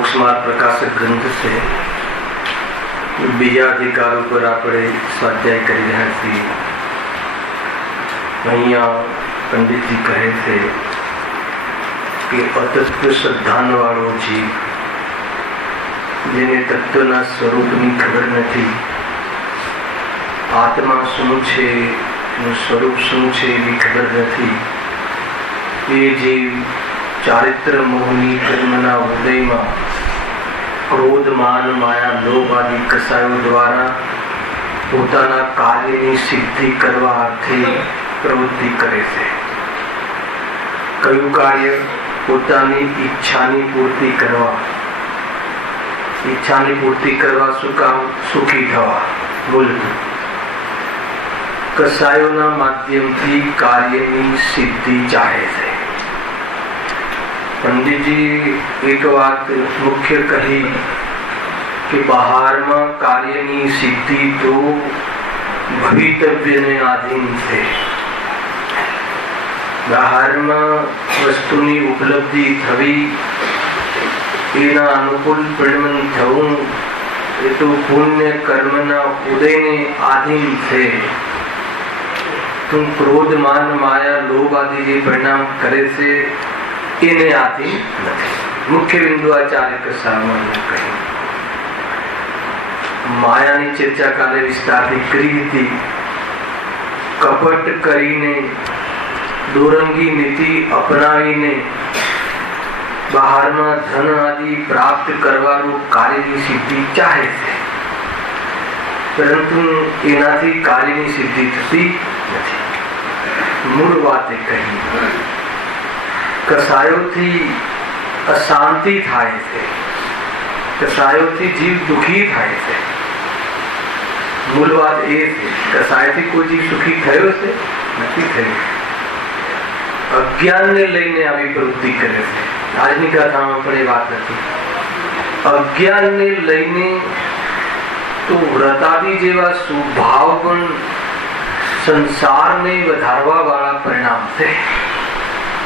मोक्ष मार्ग प्रकाशक ग्रंथ से बीजा अधिकारों पर આપણે સ્વાધ્યાય કરી રહ્યા છીએ। અહીંયા પંડિતજી કહે છે કે અતત્વ શ્રદ્ધાનવાળો જીવ જેને તત્વના સ્વરૂપની ખબર નથી, આત્મા શું છે, એનું સ્વરૂપ શું છે એની ખબર નથી, એ જીવ ચારિત્ર મોહની કર્મના ઉદયમાં ક્રોધ માન માયા લોભ આદિ કસાયો દ્વારા પોતાના કાર્યની સિદ્ધિ કરવા અર્થે પ્રવૃત્તિ કરે છે। કયું કાર્ય? પોતાની ઈચ્છાની પૂર્તિ કરવા। ઈચ્છાની પૂર્તિ કરવા શું કામ? સુખી થવા। બોલ, કસાયોના માધ્યમથી કાર્યની સિદ્ધિ ચાહે છે। પંડિતજી એક વાત મુખ્ય કહી કે બહારમાં કાર્યની સિદ્ધિ તો ભવિતવ્યને આધીન છે। બહારમાં વસ્તુની ઉપલબ્ધિ થવી, એના અનુકૂળ પરિણમન થવું, એ તો પુણ્ય કર્મના ઉદયને આધીન છે। તું ક્રોધ માન માયા લોભ આદિ જે પરિણામ કરે છે એને આધીન નથી। મુખ્ય બિંદુ આચાર્ય કસામાં કહ્યું। માયાની ચર્ચા કાલે વિસ્તારથી કરી હતી। કપટ કરીને, દોરંગી નીતિ અપનાવીને બહારમાં ધન આદિ પ્રાપ્ત કરવાનું કાર્યની સિદ્ધિ ચાહે છે, પરંતુ એનાથી કાર્યની સિદ્ધિ થતી નથી। મૂળ વાત એ કહી, કસાયોથી અશાંતિ થાય છે, કસાયોથી જીવ દુઃખી થાય છે। મૂળ વાત એ છે, કસાયથી કોઈ જીવ સુખી થયો છે? નથી થયો। અજ્ઞાનને લઈને આવી પ્રવૃત્તિ કરે છે। આજની કથામાં પણ એ વાત નથી। અજ્ઞાનને લઈને તો વ્રતાદી જેવા સ્વભાવ પણ સંસારને વધારવા વાળા પરિણામ છે।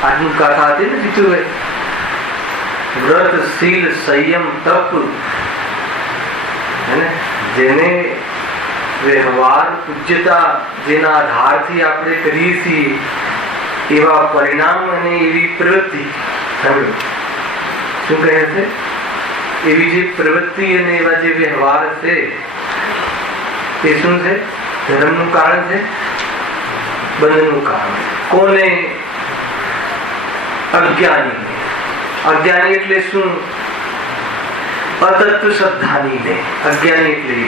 આજની કથા હતી ને જીતુભાઈ, વ્રત શીલ સંયમ તપ, જેને વ્યવહાર પૂજ્યતા જેના આધારથી આપણે કરીએ છીએ એવા પરિણામ અને એવી પ્રવૃત્તિ, શું કહે છે? એવી જે પ્રવૃત્તિ અને એવા જે વ્યવહાર છે તે શું છે? ધર્મનું કારણ છે, બંધનનું કારણ છે। કોને? અજ્ઞાની। અજ્ઞાની એટલે શું? અતત્વ શ્રદ્ધાની ને અજ્ઞાની એટલે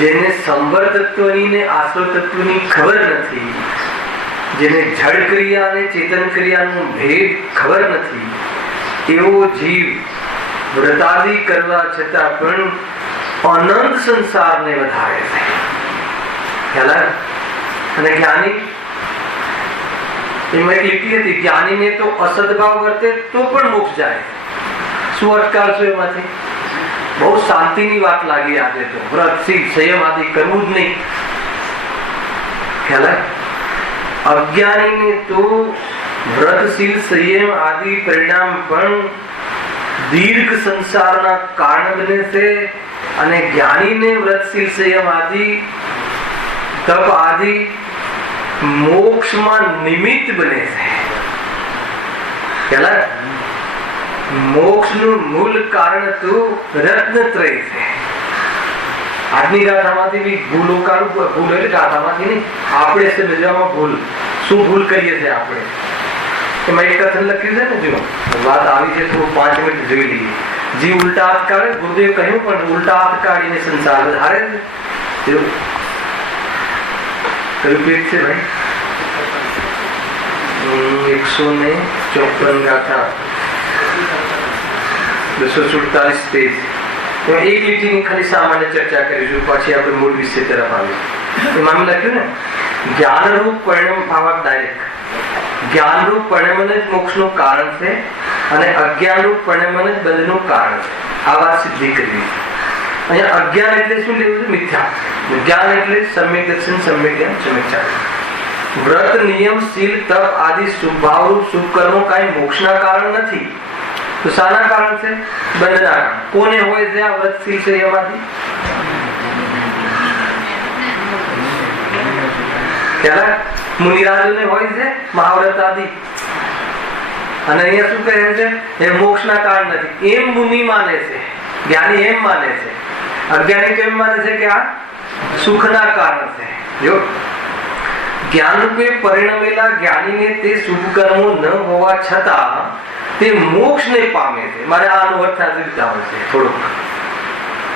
જેને સંવર તત્વની ને આશ્રવ તત્વની ખબર નથી, જેને જડ ક્રિયા અને ચેતન ક્રિયાનું ભેદ ખબર નથી, એવો જીવ વ્રતાદિ કરવા છતાં પણ અનંત સંસારને વધારે છે। અને જ્ઞાની, એમાં એક લીટી હતી, જ્ઞાનીને તો અસદભાવ વર્તે તો પણ મોક્ષ જાય। શું અટકાવશો એમાંથી? બહુ શાંતિની વાત લાગી આજે તો, વ્રત શીલ સંયમ આદિ કરવું જ નહીં। ખ્યાલ? અજ્ઞાનીને તો વ્રત શીલ સંયમ આદિ પરિણામ પણ દીર્ઘ સંસારના કારણ બને છે, અને જ્ઞાનીને વ્રત શીલ સંયમ આદિ તપ આદિ મોક્ષમાં નિમિત્ત બને છે। ખ્યાલ? મોક્ષનું મૂળ કારણ તો રત્નત્રય છે। આજની ગાથામાંથી બી ભૂલો કાઢું, ભૂલ એટલે ગાથામાંથી નહીં, આપણે સમજવામાં ભૂલ, શું ભૂલ કરીએ છીએ આપણે એમાં એક કથન લખ્યું છે ને, જો વાત આવી છે તો 5 મિનિટ જોઈ લઈએ। જીવ ઉલટા હાથ કાઢે, ગુરુદેવ કહ્યું પણ ઉલટા હાથ કાઢીને સંસાર વધારે છે। કયું પેજ છે ભાઈ? 154 ગાથા 247 પેજ। એક લીટીની ખાલી સામાન્ય ચર્ચા કરીશું, પછી આપણે મૂળ વિષય તરફ આવીશું। એમાં લખ્યું ને, જ્ઞાનરૂપ પરિણામ ભાવક ડાયરેક્ટ જ્ઞાનરૂપ પરિણામ જ મોક્ષનું કારણ છે, અને અજ્ઞાનરૂપ પરિણામ જ બંધનું કારણ છે। આ વાત સિદ્ધિ કરવી। અહીંયા અજ્ઞાન એટલે શું લેવું છે? મિથ્યા। જ્ઞાન એટલે સમ્યક દર્શન, સમ્યક જ્ઞાન, સમ્યક ચારિત્ર। વ્રત નિયમ શીલ તપ આદિ શુભાવરૂપ શુભ કર્મો કાંઈ મોક્ષના કારણ નથી, તો શાના કારણ છે? બંધના કારણ. કોને હોય છે આ વ્રતશીલ સંયમાદિ? પેલા મુનિરાજોને હોય છે મહાવ્રત આદિ. અને અહીંયા શું કહે છે? એ મોક્ષના કારણ નથી એમ મુનિ માને છે, જ્ઞાની એમ માને છે. અજ્ઞાની તો એમ માને છે કે આ સુખના કારણ છે. જો જ્ઞાન રૂપે પરિણમેલા જ્ઞાનીને તે શુભ કર્મો ન હોવા છતાં તે મોક્ષને પામે છે. મારે આનો અર્થ આજે વિચારવો છે થોડુંક.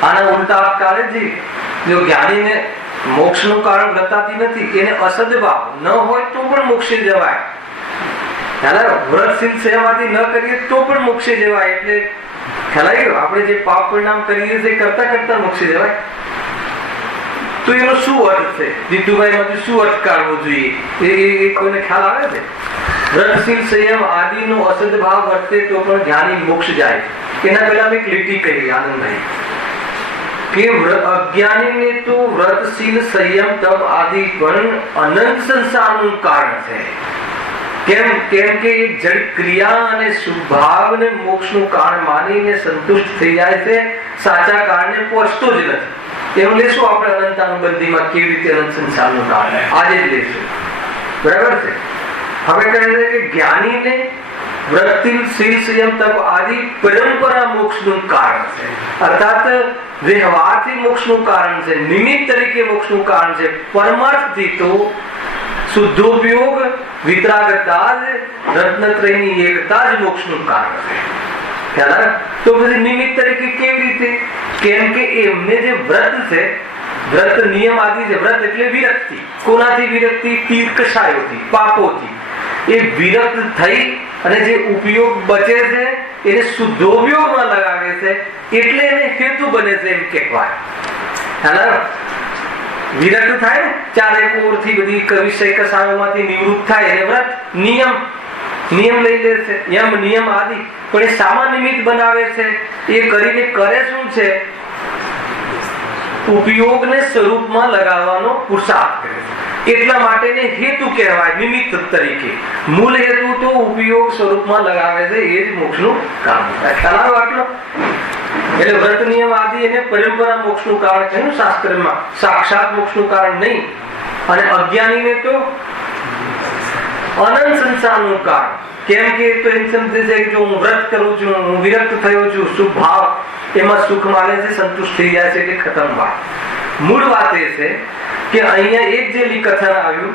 આના ઉલટા અર્થ કાઢે છે. જો જ્ઞાનીને મોક્ષનું કારણ વ્રતાતી નથી, એને અસદભાવ ન હોય તો પણ મોક્ષે જવાય. વ્રતશીલ સેવાથી ન કરીએ તો પણ મોક્ષે જવાય. એટલે ખ્યાલ આવી ગયો? આપણે જે પાપ પરિણામ કરીએ છીએ કરતા કરતા મોક્ષે જવાય. તો એનો શું અર્થ છે? જીતુભાઈ શું અર્થ કાઢવો જોઈએ એ કોઈને ખ્યાલ આવે છે? વ્રતશીલ સંયમ આદિનો અસદભાવ વર્તે તો પણ જ્ઞાની મોક્ષ જાય. એના પહેલા મેં એક લીટી કહી આનંદભાઈ કે અજ્ઞાનીને તો વ્રતશીલ સંયમ તપ આદિ પણ અનંત સંસારનું કારણ છે. કેમ કે જડ ક્રિયા અને સ્વભાવને મોક્ષનું કારણ માનીને સંતુષ્ટ થઈ જાય છે, સાચા કારણે પહોંચતો જ નથી. એનું લેશું આપણે અનંતાનુબંધીમાં કેવી રીતે અનંત સંસારનું કારણ આજે જ લેશું. બરાબર છે? હવે કહે છે કે જ્ઞાનીને વ્રતશીલ સંયમ તપ આદિ પરંપરા મોક્ષનું કારણ છે. અર્થાત વ્યવહારથી મોક્ષનું કારણ છે, નિમિત્ત તરીકે મોક્ષનું કારણ છે. પરમાર્થથી તો શુદ્ધોપયોગ વિતરાગતા જ રત્નત્રયની એકતા જ મોક્ષનું કારણ છે. તો પછી નિમિત્ત તરીકે કેવી રીતે? કેમ કે એમને જે વ્રત છે, વ્રત નિયમ આદિ છે. વ્રત એટલે વિરક્તિ. કોનાથી વિરક્તિ? તીર્કશાયોથી, પાપોથી. એ વિરક્ત થઈ અને જે ઉપયોગ બચે છે એને શુદ્ધોપયોગમાં લગાવે છે, એટલે એને હેતુ બને છે એમ કહેવાય. વિરક્ત થાય ને, ચારે કોરથી બધી વિષય કસાયોમાંથી નિવૃત્ત થાય એને વ્રત નિયમ લઈ લે છે, યમ નિયમ આદિ. પણ એ સામાન્ય નિમિત્ત બનાવે છે. એ કરીને કરે શું છે? ઉપયોગને સ્વરૂપમાં લગાવવાનો પુરુષાર્થ કરે છે. એટલા માટે હેતુ કહેવાય નિમિત્ત તરીકે. મૂળ હેતુ તો ઉપયોગ સ્વરૂપમાં લગાવે છે, એ જ મોક્ષનું કામ. ખ્યાલ આટલો? એટલે વ્રત નિયમ આદિ એને પરંપરા મોક્ષનું કારણ કહ્યું શાસ્ત્રમાં, સાક્ષાત મોક્ષનું કારણ નહીં. અને અજ્ઞાનીને તો અનંત સંસારનું કારણ. કેમ કે તો એમ સમજે છે કે જો હું વ્રત કરું છું, હું વિરક્ત થયો છું, શુભ ભાવ એમાં સુખ માને છે, સંતુષ્ટ થઈ જાય છે, એટલે ખતમ વાત. મૂળ વાત એ છે કે અહીંયા એક જે કથન આવ્યું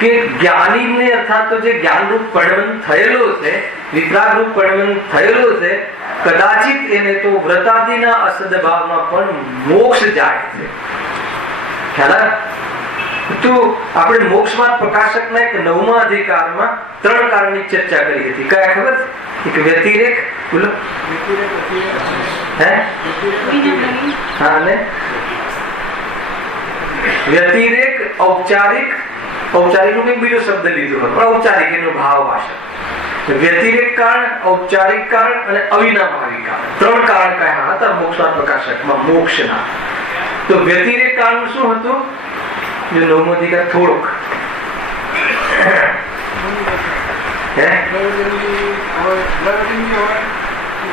કે જ્ઞાનીને અર્થાત તો જે જ્ઞાનરૂપ પરિણમન થયેલો છે, વિતરાગરૂપ પરિણમન થયેલો છે, કદાચિત એને તો વ્રતાદિના અસદભાવમાં પણ મોક્ષ જાય છે. ખ્યાલ? તો આપણે મોક્ષમાં પ્રકાશકના એક 9મા અધિકારમાં 3 કારણની ચર્ચા કરી હતી. કયા ખબર? એક વ્યતિરેક, બોલો. હા, ને વ્યતિરેક, ઔપચારિક નું કંઈક બીજો શબ્દ લીધો હતો, પણ ઔપચારિક એનો ભાવ ભાષા. વ્યતિરેક કારણ, ઔપચારિક કારણ અને અવિનાભાવી કારણ. 3 કારણ કયા હતા મોક્ષના પ્રકાશકમાં મોક્ષના? તો વ્યતિરેક કારણ શું હતું? જો 9મો અધિકાર થોડોક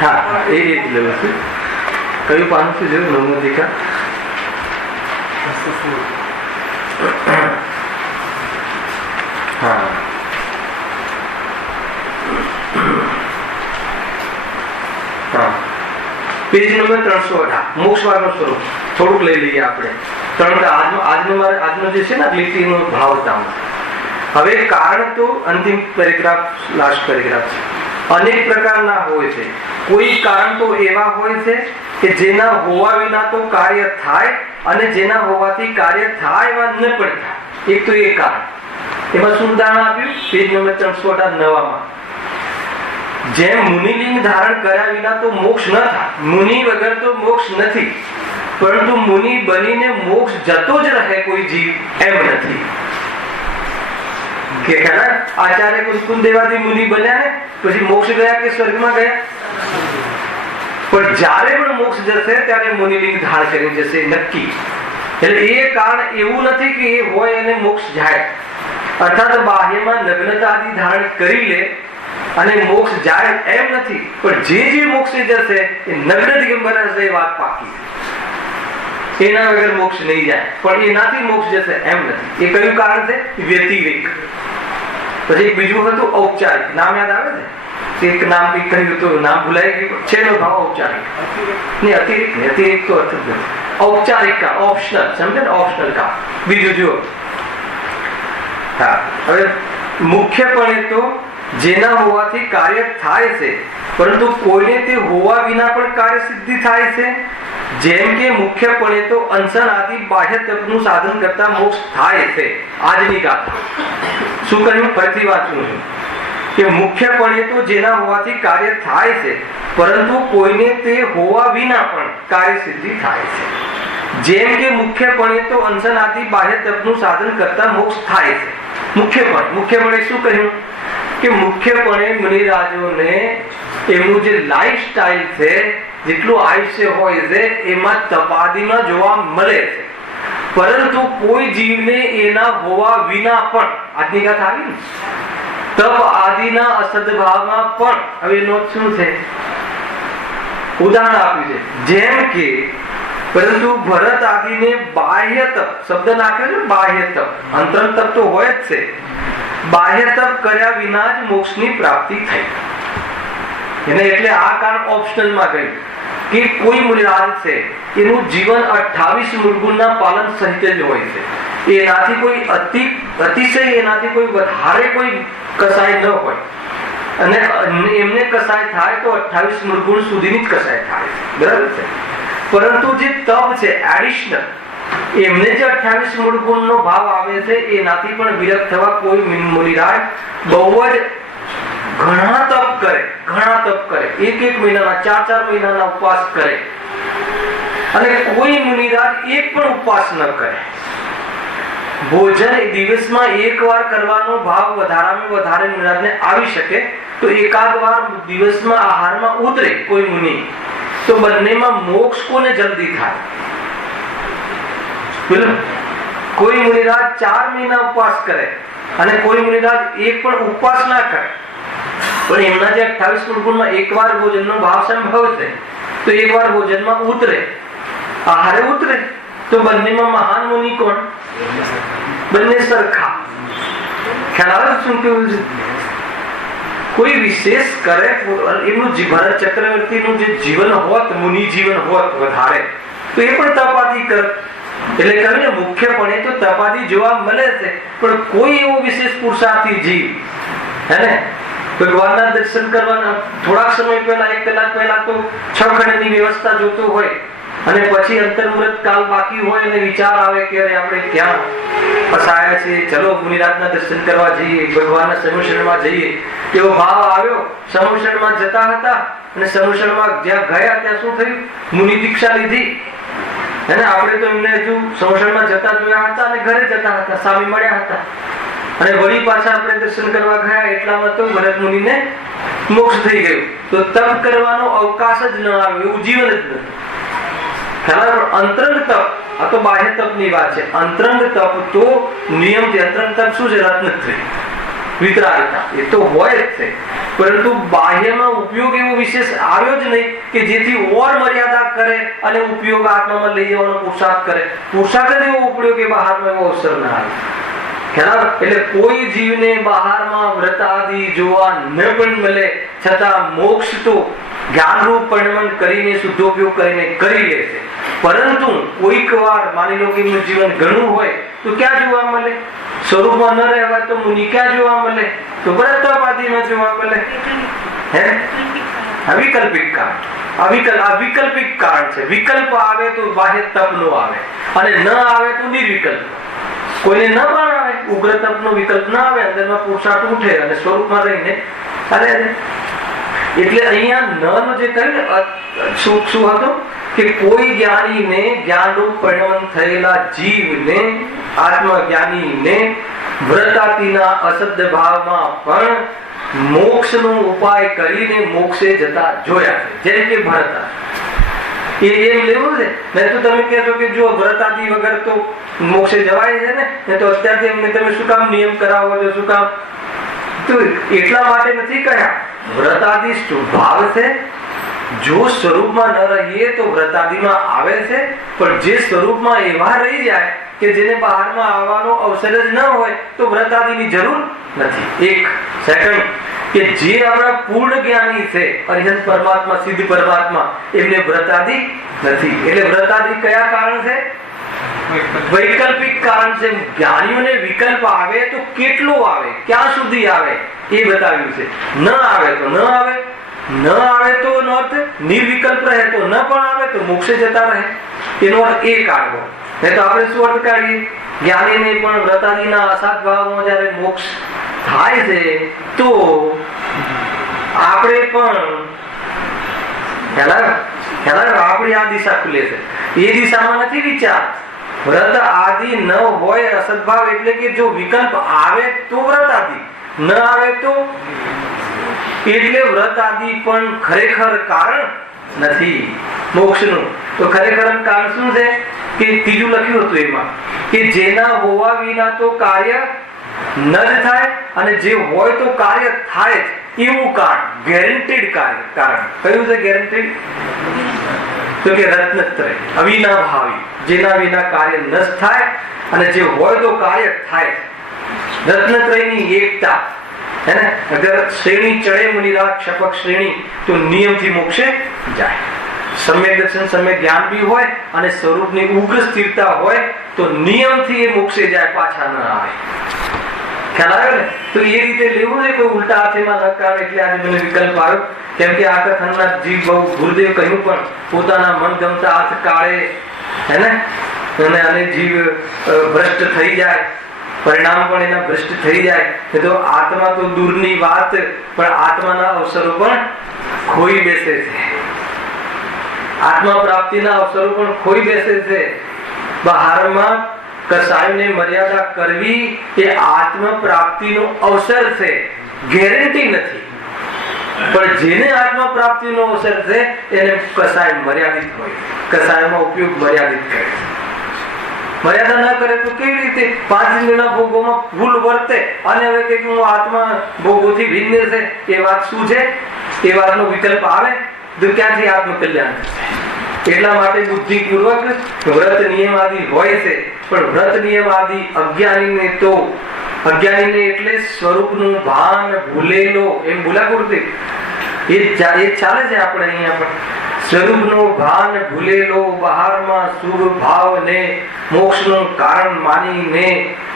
હા એ જ લેવું છે. કયું પાનું છે? જો 9મો અધિકાર હા પેજ નંબર 318 મોક્ષ માર્ગનું સ્વરૂપ. થોડુંક લઈ લઈએ આપણે. આજનો જે છે ને લીટીનો ભાવ હતા. હવે કારણ તો અંતિમ પેરેગ્રાફ, લાસ્ટ પેરેગ્રાફ છે. અનેક પ્રકારના હોય છે. કોઈ કારણ તો એવા હોય છે કે જેના હોવા વિના તો કાર્ય થાય, અને જેના હોવાથી કાર્ય થાય એવા ન પણ થાય. એક તો એ કારણ. એમાં શું ઉદાહરણ આપ્યું? પેજ નંબર 309માં. જેમ મુનિલિંગ ધારણ કર્યા વિના તો મોક્ષ ન થાય, મુનિ વગર તો મોક્ષ નથી, પરંતુ મુનિ બનીને મોક્ષ જતો જ રહે કોઈ જીવ એમ નથી. કે આચાર્ય કુંદેવાદી મુનિ બન્યા ને પછી મોક્ષ ગયા કે સ્વર્ગમાં ગયા? પણ જ્યારે પણ મોક્ષ જશે ત્યારે મુનિલિંગ ધારણ કરી જશે નક્કી. એટલે એ કારણ એવું નથી કે એ હોય અને મોક્ષ જાય. અર્થાત બાહ્યમાં નગ્નતા આદિ ધારણ કરી લે અને મોક્ષ જાય એમ નથી, પણ જે મોક્ષે જશે એ નગ્ન દિગંબર હશે, એ વાત પાકી. એના વગર મોક્ષ નહીં જાય, પણ એનાથી મોક્ષ જશે એમ નથી. એ કયું કારણ છે? વ્યતિરેક. પછી બીજું હતું ઔપચારિક. નામ યાદ આવે છે? એક નામ કઈ કહ્યું તો નામ ભૂલાઈ ગયું. છેલ્લો ભાવ ઔપચારિક ને અતિરિક્ત ને અતિરિક્ત તો અર્થ જ નથી. ઔપચારિક કામ, ઓપ્શનલ, સમજે ને? ઓપ્શનલ કામ. બીજું જુઓ. હા, હવે મુખ્યપણે તો જેના હોવાથી કાર્ય થાય છે, પરંતુ કોઈને તે હોવા વિના પણ કાર્ય સિદ્ધિ થાય છે. જેમ કે મુખ્યપણે તો અનશન આદિ બાહ્ય તપનું સાધન કરતા મોક્ષ થાય છે. આજની ગાથા શું કહ્યું? ફરીથી વાંચું છું કે મુખ્યપણે તો જેના હોવાથી કાર્ય થાય છે, પરંતુ કોઈને તે હોવા વિના પણ કાર્ય સિદ્ધિ થાય છે. જેમ કે મુખ્યપણે તો અનશન આદિ બાહ્ય તપનું સાધન કરતા મોક્ષ થાય છે. મુખ્યપણે શું કહ્યું? કે મુખ્યપણે મુનિરાજોને એમનું જે લાઈફ સ્ટાઇલ છે, જેટલું આયુષ્ય હોય છે, એમાં તપાદીમાં જોવા મળે છે, પરંતુ કોઈ જીવને એના હોવા વિના પણ, આજની વાત આવી ને, તપ આદિના અસદભાવમાં પણ. હવે નોટ શું છે? ઉદાહરણ આપ્યું છે. જેમ કે પરંતુ ભરત આદિને બાહ્ય તપ શબ્દ નાખ્યો છે. બાહ્ય તપ, અંતરંગ તપ તો હોય જ છે. બાહ્ય તપ કર્યા વિના જ મોક્ષની પ્રાપ્તિ થઈ. એને એટલે આ કારણ ઓપ્શનલમાં ગયું કે કોઈ મુનિરાજ છે, એનું જીવન 28 મૂળગુણના પાલન સહિત જ હોય છે. એનાથી કોઈ અતિશય, એનાથી કોઈ વધારે કોઈ કસાય ન હોય. અને એમને કસાય થાય તો 28 મૂળગુણ સુધીની જ કસાય થાય. બરાબર છે? પરંતુ જે તપ છે એડિશનલ, એમને જે 28 મૂળગુણનો ભાવ આવે છે, એનાથી પણ વિરક્ત થવા કોઈ મુનિરાજ બહુ જ ઘણા તપ કરે. એક મહિનાના 4 મહિનાના ઉપવાસ કરે, અને કોઈ મુનિરાજ એક પણ ઉપવાસ ન કરે. ભોજન દિવસમાં એકવાર કરવાનો ભાવ વધારામાં વધારે મુનિરાજને આવી શકે તો એકાદ વાર દિવસમાં આહારમાં ઉતરે કોઈ મુનિ, તો બંનેમાં મોક્ષ કોને જલ્દી થાય? કોઈ મુનિરાજ 4 મહિના ઉપવાસ કરે અને કોઈ મુનિરાજ એક પણ ઉપવાસ ના કરે, પણ એમના જે 28 મૂળગુણમાં એકવાર ભોજનનો ભાવ સંભવ છે, તો એકવાર ભોજનમાં ઉતરે, આહારે ઉતરે, તો બંનેમાં મહાન મુનિ કોણ? બંને સરખા. ખ્યાલ આવે શું કેવું છે? કોઈ વિશેષ કરે, એમનું ભરત ચક્રવર્તીનું જે જીવન હોત, મુનિ જીવન હોત વધારે, તો એ પણ તપાદી કરે. એટલે કહ્યું ને, મુખ્યપણે તો તપાદી જોવા મળે છે, પણ કોઈ એવો વિશેષ પુરુષાર્થી જીવ હે ને ભગવાનના દર્શન કરવાના થોડાક સમય પહેલા, 1 કલાક પહેલા તો 6 ખંડની વ્યવસ્થા જોતો હોય, અને પછી અંતર્મુહૂર્ત કાલ બાકી હોય અને વિચાર આવે કે અરે આપણે ક્યાં ફસાયા છીએ, ચલો મુનિરાજના દર્શન કરવા જઈએ, ભગવાનના સમુષણમાં જઈએ. એવો ભાવ આવ્યો. સમુષણમાં જતા હતા, અને સમુષણમાં જ્યાં ગયા ત્યાં શું થયું? મુનિ દીક્ષા લીધી. અને આપણે તો એમને હજુ સમુષણમાં જતા જોયા હતા અને ઘરે જતા હતા, સામે મળ્યા હતા, અને વળી પાછા આપણે દર્શન કરવા ગયા, એટલામાં તો ભરત મુનિને મોક્ષ થઈ ગયું. તો તપ કરવાનો અવકાશ જ ન આવ્યો, એવું જીવન જ નથી. અંતરંગ તપ, આ તો બાહ્ય તપની વાત છે. અંતરંગ તપ તો નિયમથી, અંતરંગ તપ શું છે? રત્નત્રય, વિતરાગતા, એ તો હોય જ છે, પરંતુ બાહ્યમાં ઉપયોગ એવો વિશેષ આવ્યો જ નહીં કે જેથી ઓર મર્યાદા કરે અને ઉપયોગ આત્મામાં લઈ જવાનો પુરુષાર્થ કરે. પુરુષાર્થ એવો ઉપયોગ એ બહારમાં એવો અવસર ના આવે. એટલે કોઈ જીવને બહારમાં વ્રત આદિ જોવા ન પણ મળે, છતાં મોક્ષ તો જ્ઞાનરૂપ પરિણમન કરીને, શુદ્ધોપયોગ કરીને કરી લે છે. પરંતુ કોઈક વાર માની લો કે એમનું જીવન ઘણું હોય તો ક્યાં જોવા મળે? સ્વરૂપમાં ન રહેવાય તો મુનિ ક્યાં જોવા મળે? તો વ્રતપાદીમાં જોવા મળે. હે અવિકલ્પિક કારણ, અવિકલ્પિક કારણ છે. વિકલ્પ આવે તો બાહ્ય તપ નો આવે, અને ન આવે તો નિર્વિકલ્પ. કોઈને ન પણ આવે, ઉગ્ર તપનો વિકલ્પ ના આવે, અંદરમાં પુરુષાર્થ ઉઠે અને સ્વરૂપમાં રહીને અરે એટલે અહીંયા ન જે કહ્યું ને, શું હતું કે કોઈ જ્ઞાનીને, જ્ઞાનરૂપ પરિણમન થયેલા જીવને, આત્મજ્ઞાનીને વ્રતાતિના અસદ ભાવમાં પણ મોક્ષનો ઉપાય કરીને મોક્ષે જતા જોયા છે. જેમ કે ભરત એમ લેવું છે. નહીં તો તમે કહેશો કે જો વ્રતાદિ વગર તો મોક્ષે જવાય છે ને, તો અત્યારથી એમને તમે શું કામ નિયમ કરાવો છો? શું કામ? તો એટલા માટે નથી કહ્યા વ્રત આદિ સ્વભાવ છે, જો સ્વરૂપમાં ન રહીએ તો વ્રત આદિમાં આવે છે, પણ જે સ્વરૂપમાં એવા રહી જાય કે જેને બહારમાં આવવાનો અવસર જ ન હોય તો વ્રત આદિની જરૂર નથી. એક સેકન્ડ, કે જે આપણા પૂર્ણ જ્ઞાની છે અરિહંત પરમાત્મા, સિદ્ધ પરમાત્મા, એમને વ્રત આદિ નથી. એટલે વ્રત આદિ કયા કારણ છે? વૈકલ્પિક કારણ છે. જ્ઞાનીઓને વિકલ્પ આવે તો કેટલો આવે, ક્યાં સુધી આવે એ બતાવ્યું છે. ન આવે તો ન આવે, ન આવે તો એનો અર્થ નિર્વિકલ્પ રહે, તો ન પણ આવે તો મોક્ષે જતા રહે, એનો અર્થ એ કાઢવો. નહીં તો આપણે શું અર્થ કાઢીએ? જ્ઞાનીને પણ વ્રતાદિના અસાત ભાવમાં જયારે મોક્ષ થાય છે તો આપણે પણ આપણી આ દિશા ખુલે છે. એ દિશામાં નથી વિચાર. વ્રત આદિ ન હોય અસદભાવ એટલે કે જો વિકલ્પ આવે તો વ્રત આદિ, ન આવે તો, એટલે વ્રત આદિ પણ ખરેખર કારણ નથી મોક્ષનું. તો ખરેખર કારણ શું છે? કે ત્રીજું લખ્યું હતું એમાં કે જેના હોવા વિના તો કાર્ય ન જ થાય, અને જે હોય તો કાર્ય થાય જ એવું કારણ, ગેરંટેડ કારણ. કયું છે ગેરંટેડ? તો કે રત્નત્રય, અવિનાભાવી, જેના વિના કાર્ય ન થાય અને જે હોય તો કાર્ય થાય. રત્નત્રયની એકતા है ना. अगर श्रेणी चढ़े मुनिराज क्षपक श्रेणी तो नियमથી મોક્ષે જાય. સમ્યક દર્શન, સમ્યક જ્ઞાન બી હોય અને સ્વરૂપની ઉગ્ર સ્થિરતા હોય તો નિયમથી એ મોક્ષે જાય, પાછા ન આવે. ખ્યાલ આવ્યો ને? તો એ રીતે લેવું છે, કોઈ ઉલટા હાથેમાં ન કાઢે. એટલે આજે મને વિકલ્પ આવ્યો, કેમ કે આ કથનના જીવ બહુ ગુરુદેવ કહ્યું પણ પોતાના મન ગમતા હાથ કાઢે, હે ને, અને જીવ ભ્રષ્ટ થઈ જાય, પરિણામ પણ એના ભ્રષ્ટ થઈ જાય. તો આત્મા તો દૂરની વાત, પણ આત્માના અવસરો પણ ખોઈ બેસે છે. આત્મા પ્રાપ્તિના અવસરો પણ ખોઈ બેસે છે. બહારમાં કસાયને મર્યાદા કરવી એ આત્મ પ્રાપ્તિનો અવસર છે, ગેરંટી નથી. પણ જેને આત્મ પ્રાપ્તિનો અવસર છે એને કસાય મર્યાદિત હોય, કસાયમાં ઉપયોગ મર્યાદિત કરે. મર્યાદા ન કરે તો કેવી રીતે 5 ઇન્દ્રિયના ભોગોમાં ભૂલ વર્તે અને હવે કે હું આત્મા ભોગોથી ભિન્ન છે, એ વાત શું છે? એ વાતનો વિકલ્પ આવે તો ક્યાંથી આત્મકલ્યાણ થશે? એટલા માટે બુદ્ધિપૂર્વક વ્રત નિયમ આદિ હોય છે, પણ વ્રત નિયમ આદિ અજ્ઞાનીને એટલે સ્વરૂપનું ભાન ભૂલેલો, એમ ભૂલાકુર્તી એ ચાલે છે. આપણે અહીંયા પણ સ્વરૂપનું ભાન ભૂલેલો, બહારમાં શુભ ભાવને મોક્ષનું કારણ માનીને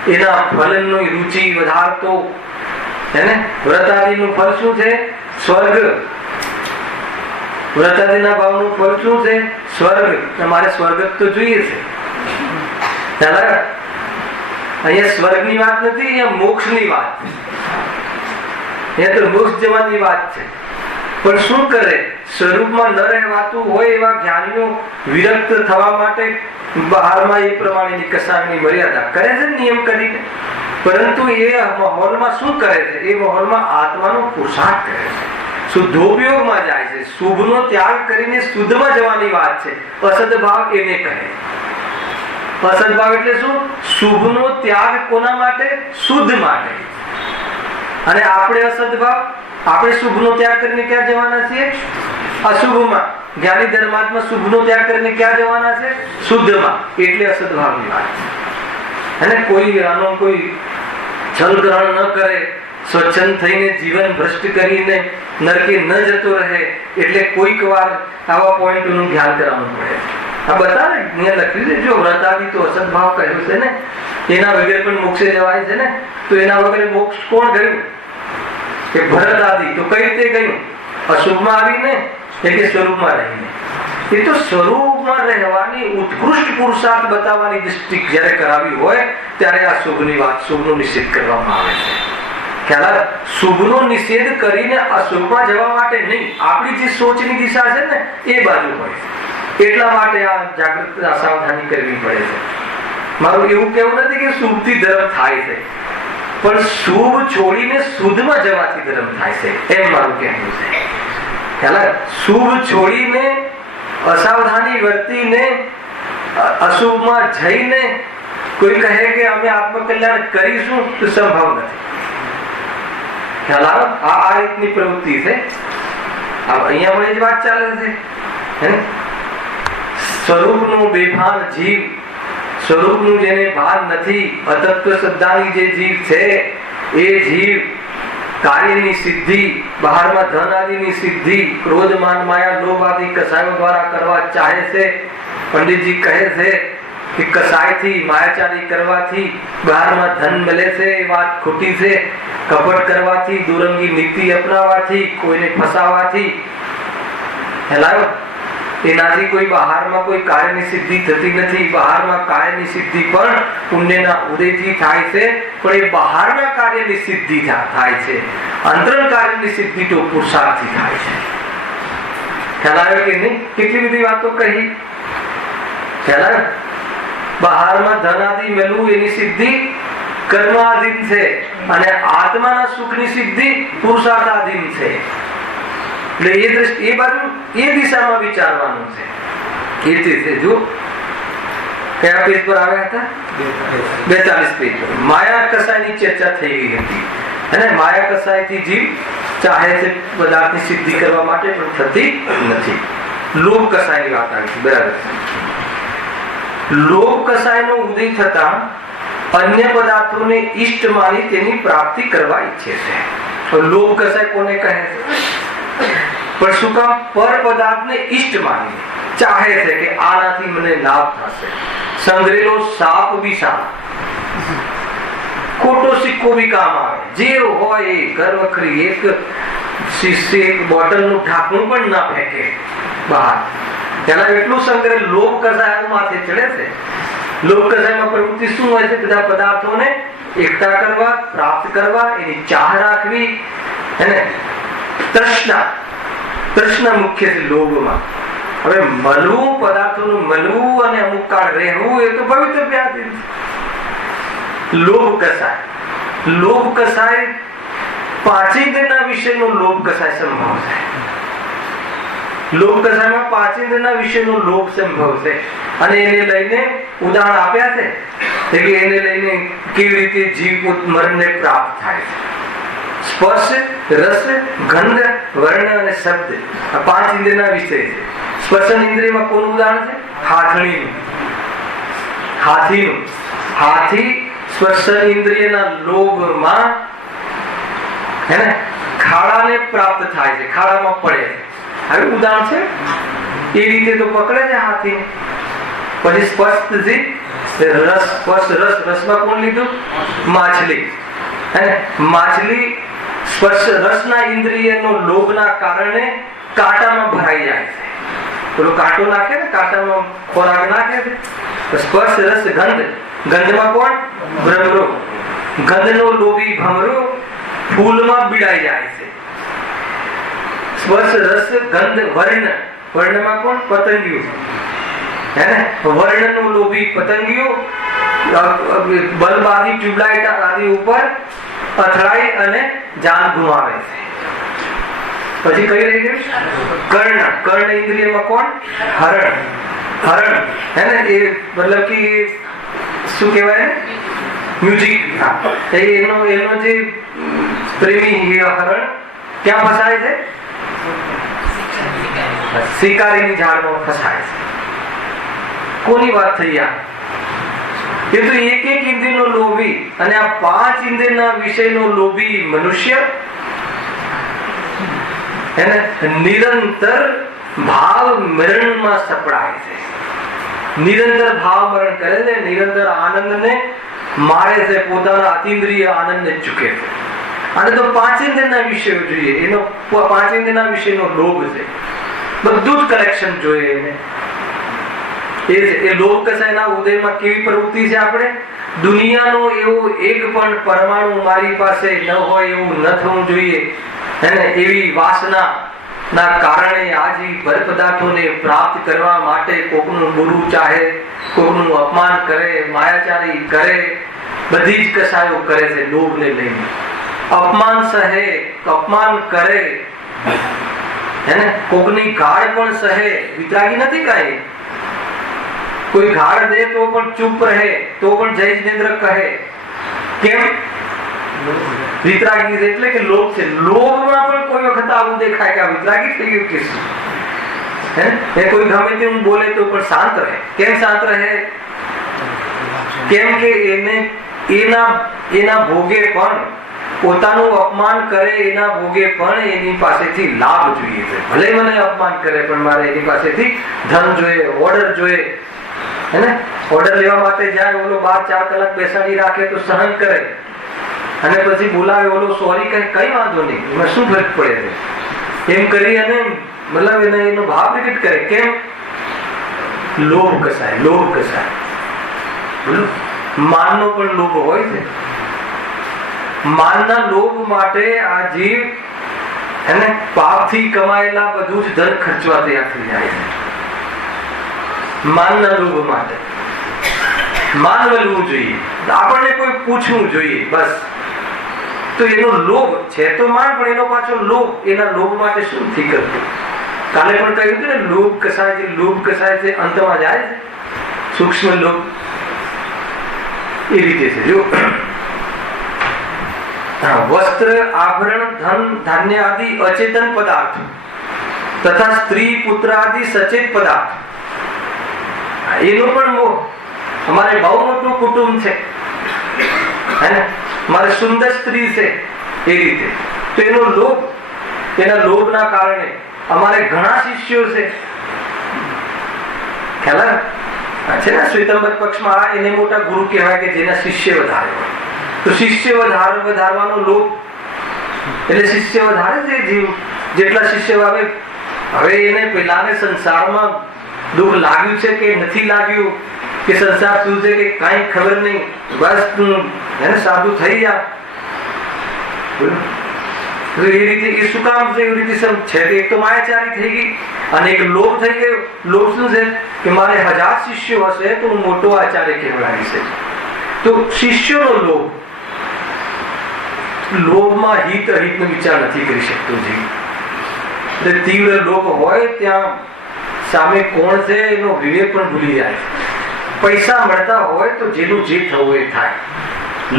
એના ફલની રુચિ વધારતો, હે ને. વ્રતાદિનું ફળ શું છે? સ્વર્ગ. વ્રતાદિના ભાવનું ફળ શું છે? સ્વર્ગ. તમારે સ્વર્ગ તો જોઈએ છે. અહીંયા સ્વર્ગની વાત નથી, અહીંયા મોક્ષની વાત છે. અહીંયા તો મોક્ષ જવાની વાત છે. પણ શું કરે? સ્વરૂપમાં ન રહેવાતું હોય એવા જ્ઞાનીઓ વિરક્ત થવા માટે બહારમાં એ પ્રમાણેની કસાયની મર્યાદા કરે છે નિયમ કરીને. પરંતુ એ માહોલમાં શું કરે છે? એ માહોલમાં આત્માનો પુરુષાર્થ કરે છે, શુદ્ધોપયોગમાં જાય છે. શુભનો ત્યાગ કરીને શુદ્ધમાં જવાની વાત છે. અસદભાવ એને કહે. અસદભાવ એટલે શું? શુભનો ત્યાગ કોના માટે? શુદ્ધ માટે. અને આપણે અસદભાવ, આપણે શુભનો ત્યાગ કરીને ક્યાં જવાના છીએ? અશુભમાં. જ્ઞાની ધર્માત્મા શુભનો ત્યાગ કરીને ક્યાં જવાના છે? શુદ્ધમાં. એટલે અસદભાવની વાત છે. અને કોઈ આનો કોઈ છલ ગ્રહણ ન કરે, સ્વચ્છંદ થઈને જીવન ભ્રષ્ટ કરીને નરકે ન જતો રહે, એટલે કોઈક વાર આવા પોઈન્ટનું ધ્યાન કરવાનું પડે. આ બતાવે અહીંયા લખ્યું છે, જો વ્રતાદિ તો અસદભાવ કહ્યું છે ને, એના વગર પણ મોક્ષે જવાય છે ને. તો એના વગર મોક્ષ કોણ ગયું? કે ભરત આદિ. તો કઈ રીતે ગયું? અશુભમાં આવીને કે સ્વરૂપમાં રહીને? એ તો સ્વરૂપમાં રહેવાની ઉત્કૃષ્ટ પુરુષાર્થ બતાવવાની દૃષ્ટિ જ્યારે કરાવી હોય ત્યારે આ શુભની વાત, શુભનો નિષેધ કરવામાં આવે છે. ખ્યાલ? શુભનો નિષેધ કરીને અશુભમાં જવા માટે નહીં, આપણી જે સોચની દિશા છે ને એ બાજુ હોય. એટલા માટે આ જાગૃતતા, સાવધાની કરવી પડે છે. મારું એવું કેવું નથી કે શુભથી ધર્મ થાય છે, પણ શુભ છોડીને શુદ્ધમાં જવાથી ધર્મ થાય છે, એમ મારું કહેવું છે. ખ્યાલ? શુભ છોડીને અસાવધાની વર્તીને અશુભમાં જઈને કોઈ કહે કે અમે આત્મકલ્યાણ કરીશું તો સંભવ નથી. ખ્યાલ આવે? આ રીતની પ્રવૃત્તિ છે. અહીંયા પણ એ જ વાત ચાલે છે. સ્વરૂપનું બેભાન જીવ, સ્વરૂપનું જેને ભાન નથી, અતત્વ શ્રદ્ધાની જે જીવ છે એ જીવ કાર્યની સિદ્ધિ, બહારમાં ધન આદિની સિદ્ધિ ક્રોધ માન માયા લોભ આદિ કસાયો દ્વારા કરવા ચાહે છે. પંડિતજી કહે છે કે કસાયથી માયાચારી કરવાથી બહારમાં ધન મળે છે એ વાત ખોટી છે. કપટ કરવાથી, દુરંગી નીતિ અપનાવવાથી, કોઈને ફસાવાથી એનાથી કોઈ બહારમાં કોઈ કાર્યની સિદ્ધિ થતી નથી. બહારમાં કાર્યની સિદ્ધિ પણ પુણ્યના ઉદયથી થાય છે, પણ એ બહારના કાર્યની સિદ્ધિ થાય છે. અંતરંગ કાર્યની સિદ્ધિ તો પુરુષાર્થથી થાય છે. ખ્યાલ આવ્યો કે નહીં? કેટલી બધી વાતો કહી. ખ્યાલ આવ્યો? બહારમાં ધનાદિ મેળવું એની સિદ્ધિ કર્માધીન છે, અને આત્માના સુખની સિદ્ધિ પુરુષાર્થાધીન છે. એટલે એ દ્રષ્ટિ એ બાજુ એ દિશામાં વિચારવાનું છે. એ રીતે જો કયા પેજ પર આવ્યા હતા? 42 પેજ પર માયા કસાયની ચર્ચા થઈ ગઈ હતી. અને માયા કસાયથી જીવ ચાહે છે પદાર્થની સિદ્ધિ કરવા માટે, પણ થતી નથી. લોભ કસાયની વાત આવી છે. બરાબર. લોભ કસાયનો ઉદય થતા અન્ય પદાર્થોને ઈષ્ટ માની તેની પ્રાપ્તિ કરવા ઈચ્છે છે. લોભ કસાય કોને કહે છે? પણ શું કામ? પર પદાર્થને ઈષ્ટ માની ચાહે છે કે આનાથી મને લાભ થશે. સંગ્રહેલો સાપ બી સાપ, ખોટો સિક્કો બી કામ આવે. જે હોય એ ઘર વખરી એક શીશી બોટલનું ઢાંકણું પણ ના ફેંકે બહાર. તેના એટલું સંગ્રહ લોભ કસાય માથે ચડે છે. લોભ કસાયમાં પ્રવૃત્તિ શું હોય છે? બધા પદાર્થોને એકઠા કરવા, પ્રાપ્ત કરવા, એની ચાહ રાખવી. તૃષ્ણા મુખ્ય છે લોભમાં. હવે મળવું, પદાર્થોનું મળવું અને અમુક કાળ રહેવું એ તો પવિત્ર વ્યાધિ છે. લોભ કસાય, લોભ કસાય પાંચેન્દ્રના વિષયનો લોભ કસાય સંભવ છે. લોભ કસાયમાં પાંચેન્દ્રના વિષયનો લોભ સંભવ છે. અને એને લઈને ઉદાહરણ આપ્યા છે કે એને લઈને કેવી રીતે જીવ મરણને પ્રાપ્ત થાય છે. સ્પર્શ, રસ, ગંધ, વર્ણ અને શબ્દ આ પાંચ ઇન્દ્રિયના વિષય છે. સ્પર્શન ઇન્દ્રિયમાં કોનું ઉદાહરણ છે? હાથણીનું, હાથીનું. હાથી સ્પર્શન ઇન્દ્રિયના લોભમાં ખાડાને પ્રાપ્ત થાય છે, ખાડામાં પડે છે. હવે ઉદાહરણ છે એ રીતે તો પકડે છે હાથી. પછી સ્પર્શથી રસ, સ્પર્શ રસ, રસમાં કોણ લીધું? માછલી. માછલી સ્પર્શ રસના ઇન્દ્રિયનો લોભના કારણે કાંટામાં ભરાઈ જાય છે. પેલો કાંટો નાખે ને, કાંટામાં ખોરાક નાખે છે. સ્પર્શ રસ ગંધ, ગંધમાં કોણ? ભ્રમરો. ગંધનો લોભી ભમરો ફૂલમાં બીડાઈ જાય છે. સ્પર્શ રસ ગંધ વર્ણ, વર્ણમાં કોણ? પતંગિયું. વર્ણનો લોભી પતંગિયું બલ્બ આદિ, ટ્યુબલાઇટ આદિ ઉપર અથડાઈ અને જાન ગુમાવે છે. પછી કઈ રહી ગયું? કર્ણ. કર્ણ ઇન્દ્રિયમાં કોણ? હરણ. હરણ એ મતલબ કે શું કહેવાય? મ્યુઝિક. એનો જે પ્રેમી હરણ ક્યાં ફસાય છે? શિકારીની ઝાડમાં ફસાય છે. કોની વાત થઈ? આ એ તો એક એક ઇન્દ્રિયનો લોભી, અને આ પાંચ ઇન્દ્રિયના વિષયનો લોભી મનુષ્ય નિરંતર ભાવ મરણમાં સપડાય છે. નિરંતર ભાવ મરણ કરે છે, નિરંતર આનંદને મારે છે, પોતાના અતિન્દ્રિય આનંદને ચૂકે છે. અને તો પાંચેન્દ્રના વિષયો જોઈએ, એનો પાંચેન્દ્રના વિષયનો લોભ છે. બધું જ કલેક્શન જોઈએ એને. એ લોભ કસાયના ઉદયમાં કેવી પ્રવૃત્તિ છે? આપણે દુનિયાનો એવો એક પણ પરમાણુ મારી પાસે ન હોય એવું ન થવું જોઈએ, એવી વાસના ના કારણે આજે ભર પદાર્થોને પ્રાપ્ત કરવા માટે કોકનું બુરું ચાહે, કોકનું અપમાન કરે, માયાચારી કરે, બધી જ કસાયો કરે છે લોભને લઈને. અપમાન સહે, અપમાન કરે, કોકની ગાળ પણ સહે. વિતરાગી નથી કાંઈ. કોઈ ગાળ દે તો પણ ચૂપ રહે, તો પણ જય જિનેન્દ્ર કહે. કેમ? વિતરાગી છે એટલે કે લોભ છે. લોભમાં પણ કોઈ વખત આવું દેખાય કે આ વિતરાગી થઈ ગયું કે શું? એ કોઈ ગમે તેવું બોલે તો પણ શાંત રહે. કેમ શાંત રહે? કેમ કે એના ભોગે પણ પોતાનું અપમાન કરે, એના ભોગે પણ એની પાસેથી લાભ જોઈએ છે. ભલે મને અપમાન કરે પણ મારે એની પાસેથી ધન જોઈએ, ઓર્ડર જોઈએ. હે ને? ઓર્ડર લેવા માટે જાય, ઓલો 12-4 કલાક બેસાડી રાખે તો સહન કરે, અને પછી બોલાવે ઓલો સોરી કહે, કઈ વાંધો નહીં, એમાં શું ફરક પડે છે? એમ કરી અને મતલબ એનો ભાવ પ્રગટ કરે. કેમ? લોભ કસાય, લોભ કસાય. બોલો, માનનો પણ લોભ હોય છે. માનના લોભ માટે આ જીવ એને પાપથી કમાયેલા બધું જ ધન ખર્ચવા તૈયાર થઈ જાય છે. માનના લોભ માટે માન મળવું જોઈએ, આપણને કોઈ પૂછવું જોઈએ, બસ. તો એનો લોભ છે તો માન, પણ એનો પાછો લોભ, એના લોભ માટે શું નથી કરતું? કાલે પણ કહ્યું હતું ને, લોભ કસાય છે, લોભ કસાય છે, અંતમાં જાય છે. સૂક્ષ્મ લોભ એ રીતે છે. જો વસ્ત્ર, આભરણ, ધન, ધાન્ય આદિ અચેતન પદાર્થ તથા સ્ત્રી, પુત્ર આદિ સચેત પદાર્થ, એનો પણ મોહ. અમારે બહુ મોટું કુટુંબ છે, હે ને, મારે સુંદર સ્ત્રી છે, એ રીતે. તો એનો લોભ, એના લોભના કારણે અમારે ઘણા શિષ્યો છે. ખ્યાલ છે ને? શ્વેતાંબર પક્ષમાં એને મોટા ગુરુ કહેવાય કે જેના શિષ્ય વધારે હોય. તો શિષ્ય વધારવાનો લોભ, એટલે શિષ્ય વધારે છે જીવ. જેટલા શિષ્ય આવે, હવે એને પેલાને સંસારમાં દુઃખ લાગ્યું છે કે નથી લાગ્યું, કે સંસાર શું છે કે કઈ ખબર નહીં, બસ તું એને સાધુ થઈ જા. એ રીતે એ શું કામ છે? એવી રીતે છે. એક તો માયાચારી થઈ ગઈ, અને એક લોભ થઈ ગયો. લોભ શું છે કે મારે 1000 શિષ્યો હશે તો હું મોટો આચાર્ય કહેવાય છે. તો શિષ્યોનો લોભ, લોભમાં હિત અહિતનો વિચાર નથી કરી શકતો જીવ. એટલે તીવ્ર લોભ હોય ત્યાં સામે કોણ છે એનો વિવેક પણ ભૂલી જાય. પૈસા મળતા હોય તો જેનું જે થવું એ થાય.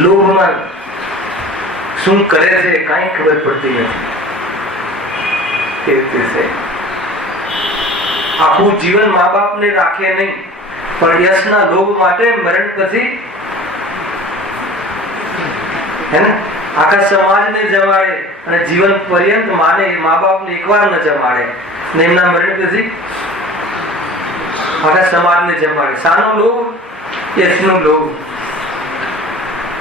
લોભમાં શું કરે છે કઈ ખબર પડતી નથી. આખું જીવન મા બાપને રાખે નહીં, પણ યશના લોભ માટે મરણ પછી, હે ને, આખા સમાજને જમાડે, અને જીવન પર્યંત માને મા બાપને એકવાર ન જમાડે, ને એમના મરણ પછી આખા સમાજને જમાડે. શાનો લોભ? યશનો લોભ.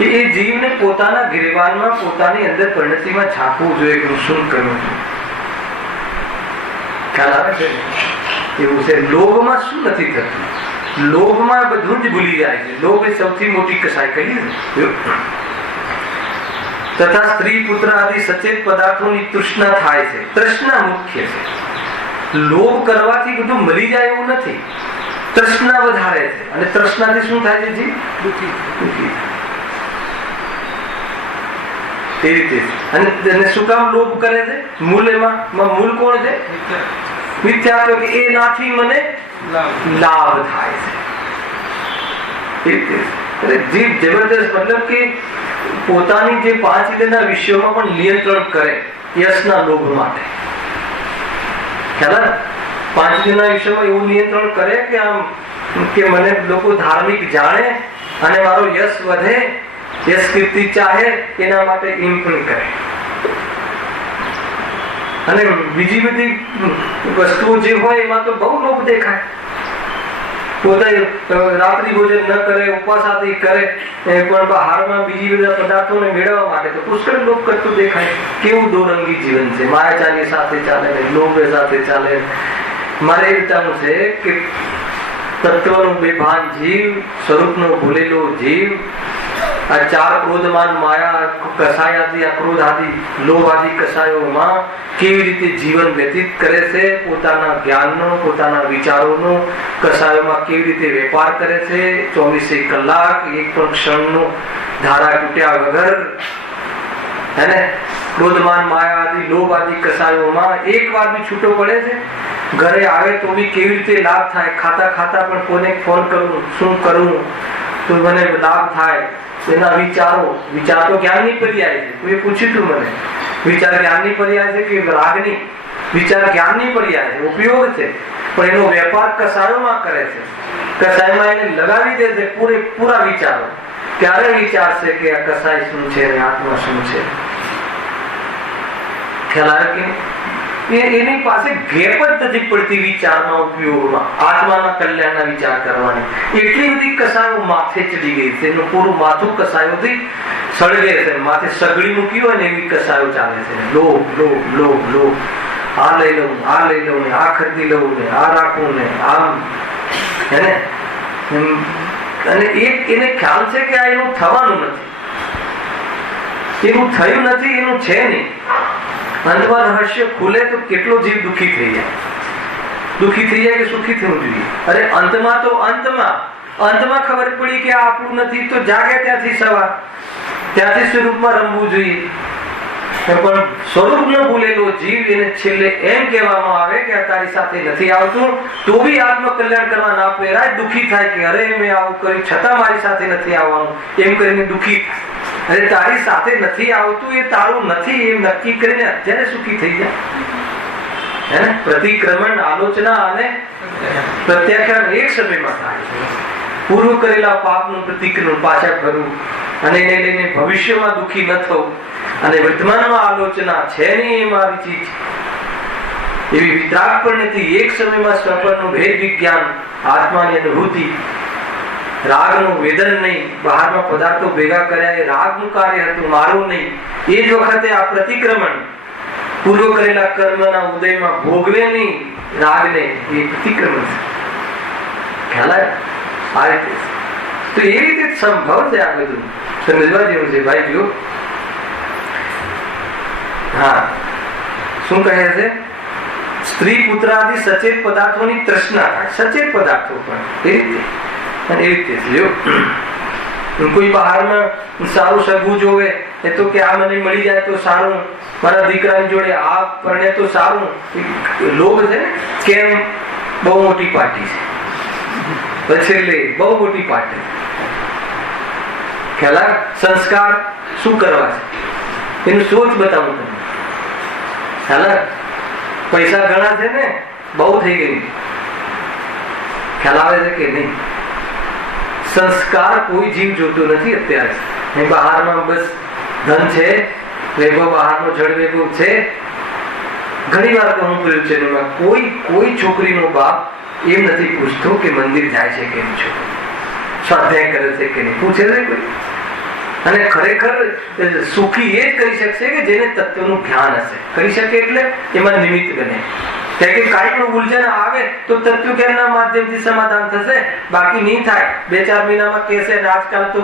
એ જીવને પોતાના ગિરબાનમાં, પોતાની અંદર પરિણતિમાં ઝાંકવું જોઈએ કે હું શું કરું છું. ખ્યાલ આવે છે? એવું છે. લોભમાં શું નથી થતું? લોભમાં બધું જ ભૂલી જાય છે. લોભ એ સૌથી મોટી કસાય કહીએ. તથા સ્ત્રી, પુત્ર આદિ સચેત પદાર્થોની તૃષ્ણા થાય છે. તૃષ્ણા મુખ્ય છે. લોભ કરવાથી બધું મળી જાય એવું નથી, તૃષ્ણા વધારે છે. અને તૃષ્ણાથી શું થાય છે? જી, દુઃખી. તે રીતે. અને શું કામ લોભ કરે છે? મૂળ કોણ છે? મિથ્યા. તો એનાથી મને લાભ થાય છે. જીવ જબરદસ્ત, મતલબ કે પોતાની જે 5 ઇન્દ્રિયના વિષયોમાં પણ નિયંત્રણ કરે યશના લોભ માટે. ખ્યાલ? 5 ઇન્દ્રિયના વિષયોમાં એવું નિયંત્રણ કરે કે આમ કે મને લોકો ધાર્મિક જાણે અને મારો યશ વધે, યશ કીર્તિ ચાહે, એના માટે એમ પણ કરે. અને બીજી બધી વસ્તુઓ જે હોય એમાં તો બહુ લોભ દેખાય. પોતે રાત્રિ ભોજન ન કરે, ઉપવાસ આદિ કરે, પણ બહારમાં બીજી બધા પદાર્થોને મેળવવા માટે તો પુષ્કળ લોભ કરતું દેખાય. કેવું દોરંગી જીવન છે! માયાચારી સાથે ચાલે, લોભ સાથે ચાલે. મારે એ વિચારવું છે કે તત્વનું બેભાન જીવ, સ્વરૂપનો ભૂલેલો જીવ, આ 4 ક્રોધમાન માયા કસાય આદિ, અક્રોધ આદિ, લોભ આદિ કસાયોમાં કેવી રીતે જીવન વ્યતીત કરે છે, પોતાના જ્ઞાનનો, પોતાના વિચારોનો કસાયોમાં કેવી રીતે વેપાર કરે છે. 24 કલાક એક પણ ક્ષણનો ધારા તૂટ્યા વગર, હે ને, ક્રોધમાન માયા આદિ, લોભ આદિ કસાયોમાં એક વાર બી છૂટો પડે છે. ઘરે આવે તો બી કેવી રીતે લાભ થાય. ખાતા પણ કોને ફોન કરું, શું કરું તો મને લાભ થાય. એના વિચાર તો જ્ઞાનની પર્યાય છે. કોઈ પૂછ્યું તું મને, વિચાર જ્ઞાનની પર્યાય છે કે રાગની? વિચાર જ્ઞાનની પર્યાય છે, ઉપયોગ છે, પણ એનો વેપાર કસાયોમાં કરે છે. કસાયમાં એને લગાવી દે છે પૂરેપૂરા વિચારો. ત્યારે વિચારશે કે આ કસાય શું છે અને આત્મા શું છે. ખ્યાલ આવે કે એની પાસે ગેપ જ નથી પડતી વિચારના ઉપયોગમાં, આત્માના કલ્યાણના વિચાર કરવાની. એટલી બધી કસાયો માથે ચડી ગઈ છે, એનું પૂરું માથું કસાયોથી સળગે છે. માથે સગડી મૂકી હોય ને એવી કસાયો ચાલે છે. લોભ લોભ લોભ લોભ, આ લઈ લઉં, આ લઈ લઉં ને, આ ખરીદી લઉં ને, આ રાખવું ને, આમ હેને. અને એને ખ્યાલ છે કે આ એનું થવાનું નથી, એનું થયું નથી, એનું છે નહીં. અંતમાં રહસ્ય ખુલે તો કેટલો જીવ દુઃખી થઈ જાય, દુઃખી થઈ જાય કે સુખી થવું જોઈએ. અરે અંતમાં તો અંતમાં ખબર પડી કે આ આપણું નથી, તો જાગે ત્યાંથી સવાર, ત્યાંથી સ્વરૂપમાં રમવું જોઈએ. પણ સ્વરૂપ ન ભૂલેલો જીવ એને છેલ્લે એમ કહેવામાં આવે કે તારી સાથે નથી આવતું, તો બી આત્મકલ્યાણ કરવા ના પ્રેરાય, દુઃખી થાય કે અરે મેં આવું કર્યું છતાં મારી સાથે નથી આવવાનું, એમ કરીને દુઃખી થાય. અરે તારી સાથે નથી આવતું એ તારું નથી એમ નક્કી કરીને અત્યારે સુખી થઈ જાય. હે ને, પ્રતિક્રમણ, આલોચના અને પ્રત્યાખ્યાન એક સમયમાં થાય છે. પૂર્વ કરેલા પાપનું પ્રતિક્રમણ પાછા કરવું અને એને લઈને ભવિષ્યમાં દુઃખી ન થવું, અને વર્તમાનમાં આલોચના છે નહીં એ મારી ચીજ, એવી વિતરાગ પણ નથી. એક સમયમાં સ્વપ્નનું ભેદ વિજ્ઞાન, આત્માની અનુભૂતિ, રાગનું વેદન નહીં, બહારમાં પદાર્થો ભેગા કર્યા એ રાગનું કાર્ય હતું, મારું નહીં. એ જ વખતે આ પ્રતિક્રમણ, પૂર્વ કરેલા કર્મના ઉદયમાં ભોગવે નહીં રાગને, એ પ્રતિક્રમણ છે. ખ્યાલ આવે? આ રીતે તો એ રીતે સંભવ છે. આ બધું સમજવા જેવું છે ભાઈ. જો હા, શું કહે છે? સ્ત્રી પુત્ર આદિ સચેત પદાર્થોની તૃષ્ણા થાય, સચેત પદાર્થો પણ એ રીતે. અને એ રીતે કોઈ બહારમાં સારું સગું જોવે એ તો કે આ મને મળી જાય તો સારું, મારા દીકરાની જોડે આ પરણે તો સારું. લોભ છે ને, કેમ બહુ મોટી પાર્ટી છે, પછી બહુ મોટી પાર્ટી. ખ્યાલ આવે? સંસ્કાર શું કરવા છે એનું સોચ બતાવું તમને. ખ્યાલ આવે? પૈસા ઘણા છે ને, બહુ થઈ ગઈ. ખ્યાલ આવે છે કે નહીં? સંસ્કાર કોઈ જીવ જોતો નથી અત્યારે. બહારમાં બસ ધન છે, વૈભવ, બહારનો જળ વૈભવ છે. ઘણી વાર તો હું કહ્યું છે, કોઈ છોકરીનો બાપ એમ નથી પૂછતો કે મંદિર જાય છે કે નહીં, સ્વાધ્યાય કરે છે કે નહીં, પૂછે છે કોઈ? અને ખરેખર સુખી એ જ કરી શકશે કે જેને તત્વનું જ્ઞાન હશે. કરી શકે એટલે એમાં નિમિત્ત બને. કે કાંઈ પણ ઉલઝન આવે તો તત્વ જ્ઞાનના માધ્યમથી સમાધાન થશે, બાકી નહીં થાય. 2-4 મહિનામાં કહેશે, આજકાલ તો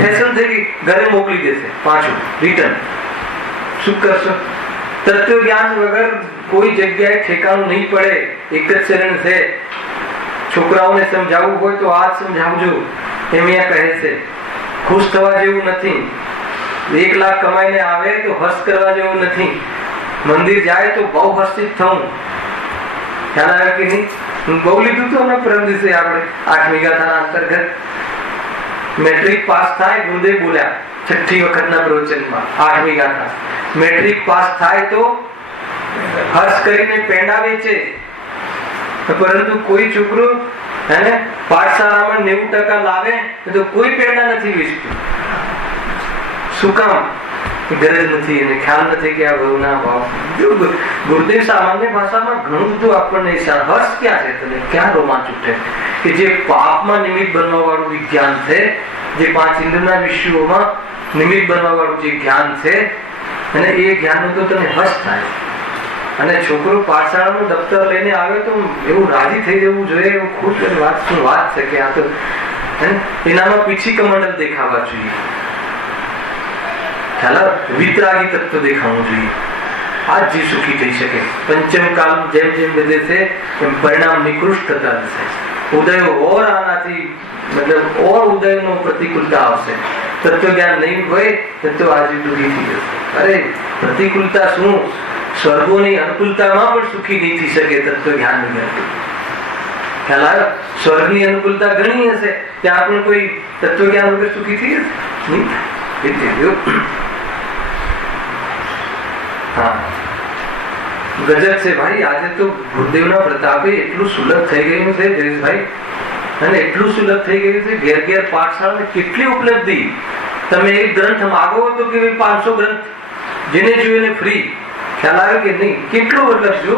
ફેશન થઈ ગઈ, ઘરે મોકલી દેશે પાછું રિટર્ન. શું કરશો? તત્વ જ્ઞાન વગર કોઈ જગ્યાએ ઠેકાણું નહીં પડે. એક જ શરણ છે. છોકરાઓને સમજાવવું હોય તો આ જ સમજાવજો, એમ અહીંયા કહે છે. ખુશ થવા જેવું નથી. 1 લાખ કમાઈને આવે તો હર્ષ કરવા જેવું નથી. મંદિર જાય તો બહુ હર્ષિત થવું. ખ્યાલ આવે કે નહીં? બહુ લીધું તો પરમ દિવસે આપણે 8મી ગાથાના અંતર્ગત મેટ્રિક પાસ થાય, ગુરુદેવ બોલ્યા 6ઠ્ઠી વખતના પ્રવચનમાં. 8મી ગાથા મેટ્રિક પાસ થાય તો હર્ષ કરીને પેંડા વેચે, પરંતુ કોઈ છોકરો હે પાઠશાળામાં 90% લાવે તો કોઈ પેંડા નથી વેચતું. શું કામ? ગરજ નથી, એને ખ્યાલ નથી કે આ ભાવના ભાવ. ગુરુદેવ સામાન્ય ભાષામાં ઘણું બધું આપણને હર્ષ ક્યાં છે, તને ક્યાં રોમાંચ ઉઠે કે જે પાપમાં નિમિત્ત બનવા વાળું વિજ્ઞાન છે, જે 5 ઇન્દ્રના વિષયોમાં નિમિત્ત બનવા વાળું જે જ્ઞાન છે, અને એ જ્ઞાનનું તો તને હર્ષ થાય. અને છોકરો પાઠશાળાનું દફતર લઈને આવે તો એવું રાજી થઈ જવું જોઈએ, એવું ખુશ વાત શું વાત છે કે આ તો એનામાં પીછી કમંડલ દેખાવા જોઈએ. વિતરાગી તત્વ દેખાવું જોઈએ. આ જ જીવ સુખી થઈ શકે. પંચમ કાલ જેમ જેમ વધે છે એમ પરિણામ નિકૃષ્ટ થતા જશે. ઉદયો ઓર આનાથી મતલબ ઓર ઉદયનો પ્રતિકૂળતા આવશે. તત્વજ્ઞાન નહીં હોય તો આજે દુઃખી થઈ જશે. અરે પ્રતિકૂળતા શું, સ્વર્ગોની અનુકૂળતામાં પણ સુખી નહીં થઈ શકે તત્વજ્ઞાન વગર. ખ્યાલ આવ્યો? સ્વર્ગની અનુકૂળતા ઘણી હશે, ત્યાં પણ કોઈ તત્વજ્ઞાન વગર સુખી થઈ જશે નહીં. હા, ગજબ છે ભાઈ. આજે તો ગુરુદેવના પ્રતાપે એટલું સુલભ થઈ ગયું છે જયેશભાઈ, અને એટલું સુલભ થઈ ગયું છે. ઘેર ઘેર પાઠશાળા કેટલી ઉપલબ્ધિ. તમે એક ગ્રંથ માગો તો કે 500 ગ્રંથ જેને જોઈએ એને ફ્રી. ખ્યાલ આવે કે નહીં? કેટલું મતલબ જો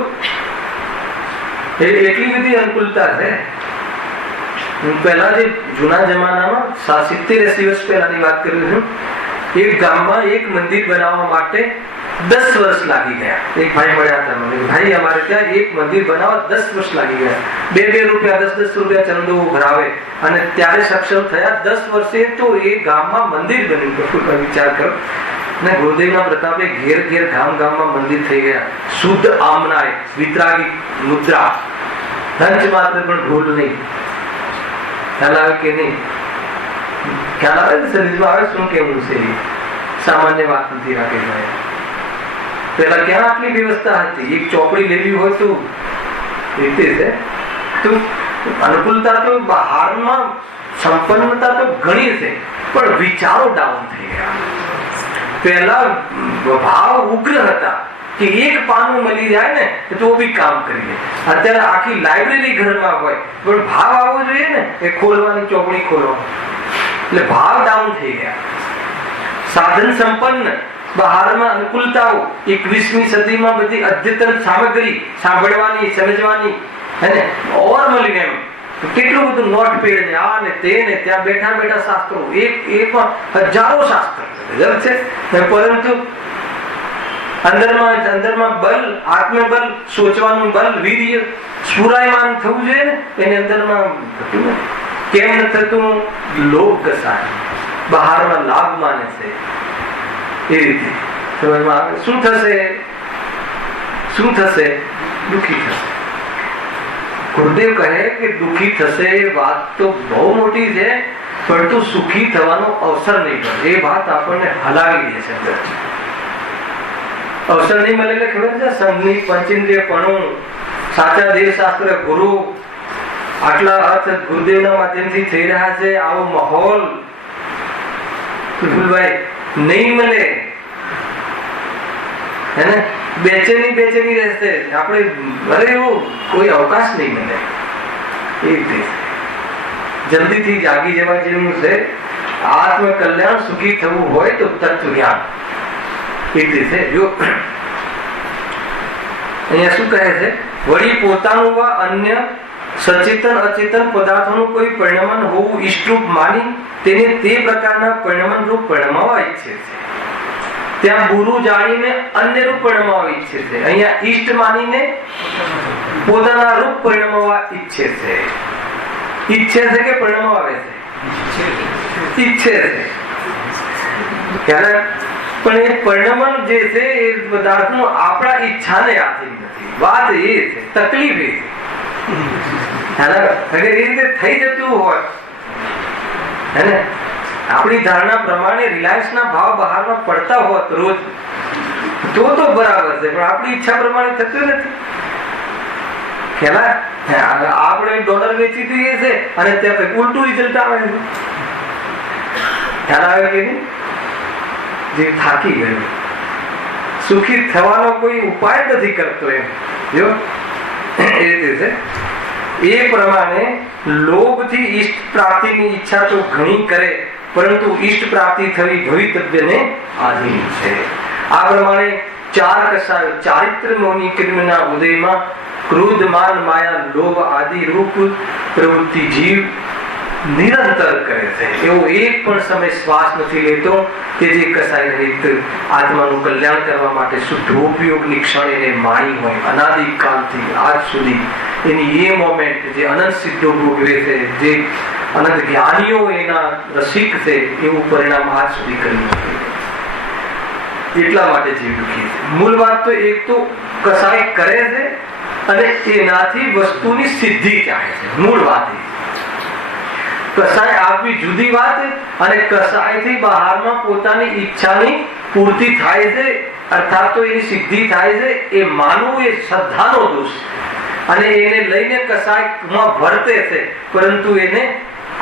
એટલી બધી અનુકૂળતા છે. પહેલા જે જૂના જમાનામાં 70-80 વર્ષ પહેલાની વાત કરું છું, એક ગામમાં એક મંદિર બનાવવા માટે 10 વર્ષ લાગી ગયા. એક ભાઈ મળ્યા હતા મને, ભાઈ અમારે ત્યાં એક મંદિર બનાવવા 10 વર્ષ લાગી ગયા. 2-2 રૂપિયા 10-10 રૂપિયા ચંદો ભરાવે અને ત્યારે સક્ષમ થયા. 10 વર્ષે તો એ ગામમાં મંદિર બન્યું. વિચાર કરો. ને ગુરુદેવના પ્રતાપે ઘેર ઘેર ગામ ગામમાં મંદિર થઈ ગયા. શુદ્ધ આમનાય, વિતરાગી મુદ્રા, ધંચ માત્ર પણ ભૂલ નહીં. ખ્યાલ આવે કે નહીં? ખ્યાલ આવે શરીરમાં આવે શું કેવું છે? સામાન્ય વાત નથી રાકેશભાઈ. પેલા ક્યાં આટલી વ્યવસ્થા હતી? એક ચોપડી લેવી હોય તો રીતે છે. તો અનુકૂળતા તો બહારમાં સંપન્નતા તો ઘણી છે, પણ વિચારો ડાઉન થઈ ગયા. પહેલા ભાવ ઉગ્ર હતા કે એક પાનું મળી જાય ને તો બી કામ કરી લે. અત્યારે આખી લાઇબ્રેરી ઘરમાં હોય પણ ભાવ આવવો જોઈએ ને, એ ખોલવાની ચોપડી ખોલવાની, એટલે ભાવ ડાઉન થઈ ગયા. સાધન સંપન્ન, બહારમાં અનુકૂળતાઓ, 21મી સદીમાં બધી અદ્યતન સામગ્રી સાંભળવાની, સમજવાની, હે ઓર મળી એમ કેટલું બધું નોટ પેડ ને આ ને તે ને ત્યાં બેઠા બેઠા શાસ્ત્રો, એકમાં હજારો શાસ્ત્ર છે. પરંતુ અંદરમાં બલ, આત્મબલ, સોચવાનું બલ, વીર્ય સ્ફુરાયમાન થવું જોઈએ ને, એની અંદરમાં કેમ ન થતું? લોભ કસાય, બહારમાં લાભ માને છે. એ રીતે શું થશે? શું થશે? દુઃખી થશે. ગુરુદેવ કહે કે દુઃખી થશે, વાત તો બહુ મોટી છે, પરંતુ સુખી થવાનો અવસર નહીં મળે. એ વાત આપણને હલાવી દે છે. અવસર નહીં મળે એટલે ખબર છે, સંઘની પંચેન્દ્રિયપણું, સાચા દેવશાસ્ત્ર ગુરુ, આટલા અર્થ ગુરુદેવના માધ્યમથી થઈ રહ્યા છે, આવો માહોલ ભાઈ નહીં મળે. હે ને? બેચેની રહેશે. આપણે અરે એવું કોઈ અવકાશ નહીં મળે. એ રીતે જલ્દીથી જાગી જવા જેવું છે. આત્મ કલ્યાણ, સુખી થવું હોય તો તત્વ જ્ઞાન. એ રીતે જો અહીંયા શું કહે છે? વળી પોતાનું વા અન્ય સચેતન અચેતન પદાર્થોનું કોઈ પરિણમન હોવું ઈષ્ટરૂપ માની તેને તે પ્રકારના પરિણમન રૂપ પરિણમાવા ઈચ્છે છે. ત્યાં ગુરુ જાણીને અન્ય રૂપ પરિણમાવા ઈચ્છે છે. અહીંયા ઈષ્ટ માનીને પોતાના રૂપ પરિણમાવા ઈચ્છે છે. ઈચ્છે છે કે પરિણમાવે છે? ઈચ્છે છે. પણ એ પરિણમન જે છે એ પદાર્થનું આપણા ઈચ્છાને આધીન નથી. વાત એ છે, તકલીફ એ છે. અગર એ રીતે થઈ જતું હોય હે ને, આપણી ધારણા પ્રમાણે રિલાયન્સના ભાવ બહારમાં પડતા હોત રોજ તો બરાબર છે, પણ આપણી ઈચ્છા પ્રમાણે થતું નથી. ખેલા આપણે ડોલર વેચી દઈએ છે અને ત્યાં કઈ ઉલટું રિઝલ્ટ આવે છે. ખ્યાલ આવે કે નહીં? જે થાકી ગયું, સુખી થવાનો કોઈ ઉપાય નથી કરતો એમ. જો એ રીતે છે. એ પ્રમાણે લોભથી ઈષ્ટ પ્રાપ્તિની ઈચ્છા તો ઘણી કરે, પરંતુ ઈષ્ટ પ્રાપ્તિ થવી ભવિતવ્યને આધીન છે. આ પ્રમાણે 4 કસાયો ચારિત્ર મોહની ક્રિમના ઉદયમાં ક્રોધ, માન, માયા, લોભ આદિ રૂપ પ્રવૃત્તિ જીવ નિરંતર કરે છે. એવો એક પણ સમય શ્વાસ નથી લેતો કે જે કસાય રહિત આત્માનું કલ્યાણ કરવા માટે શુદ્ધોપયોગની ક્ષણ એને માણી હોય. અનાદિકાલથી આજ સુધી એની એ મોમેન્ટ જે અનંત સિદ્ધો ભોગવે છે, જે અનંત જ્ઞાનીઓ એના રસિક છે, એવું પરિણામ આજ સુધી કર્યું નથી. એટલા માટે જીવ દુઃખી છે. મૂળ વાત તો એક તો કસાય કરે છે અને એનાથી વસ્તુની સિદ્ધિ ચાહે છે. મૂળ વાત એ કસાય આપવી જુદી વાત, અને કસાયથી બહારમાં પોતાની ઈચ્છાની પૂર્તિ થાય છે, અર્થાત તો એની સિદ્ધિ થાય છે, એ માનવું એ શ્રદ્ધાનો દોષ. અને એને લઈને કસાયમાં વર્તે છે, પરંતુ એને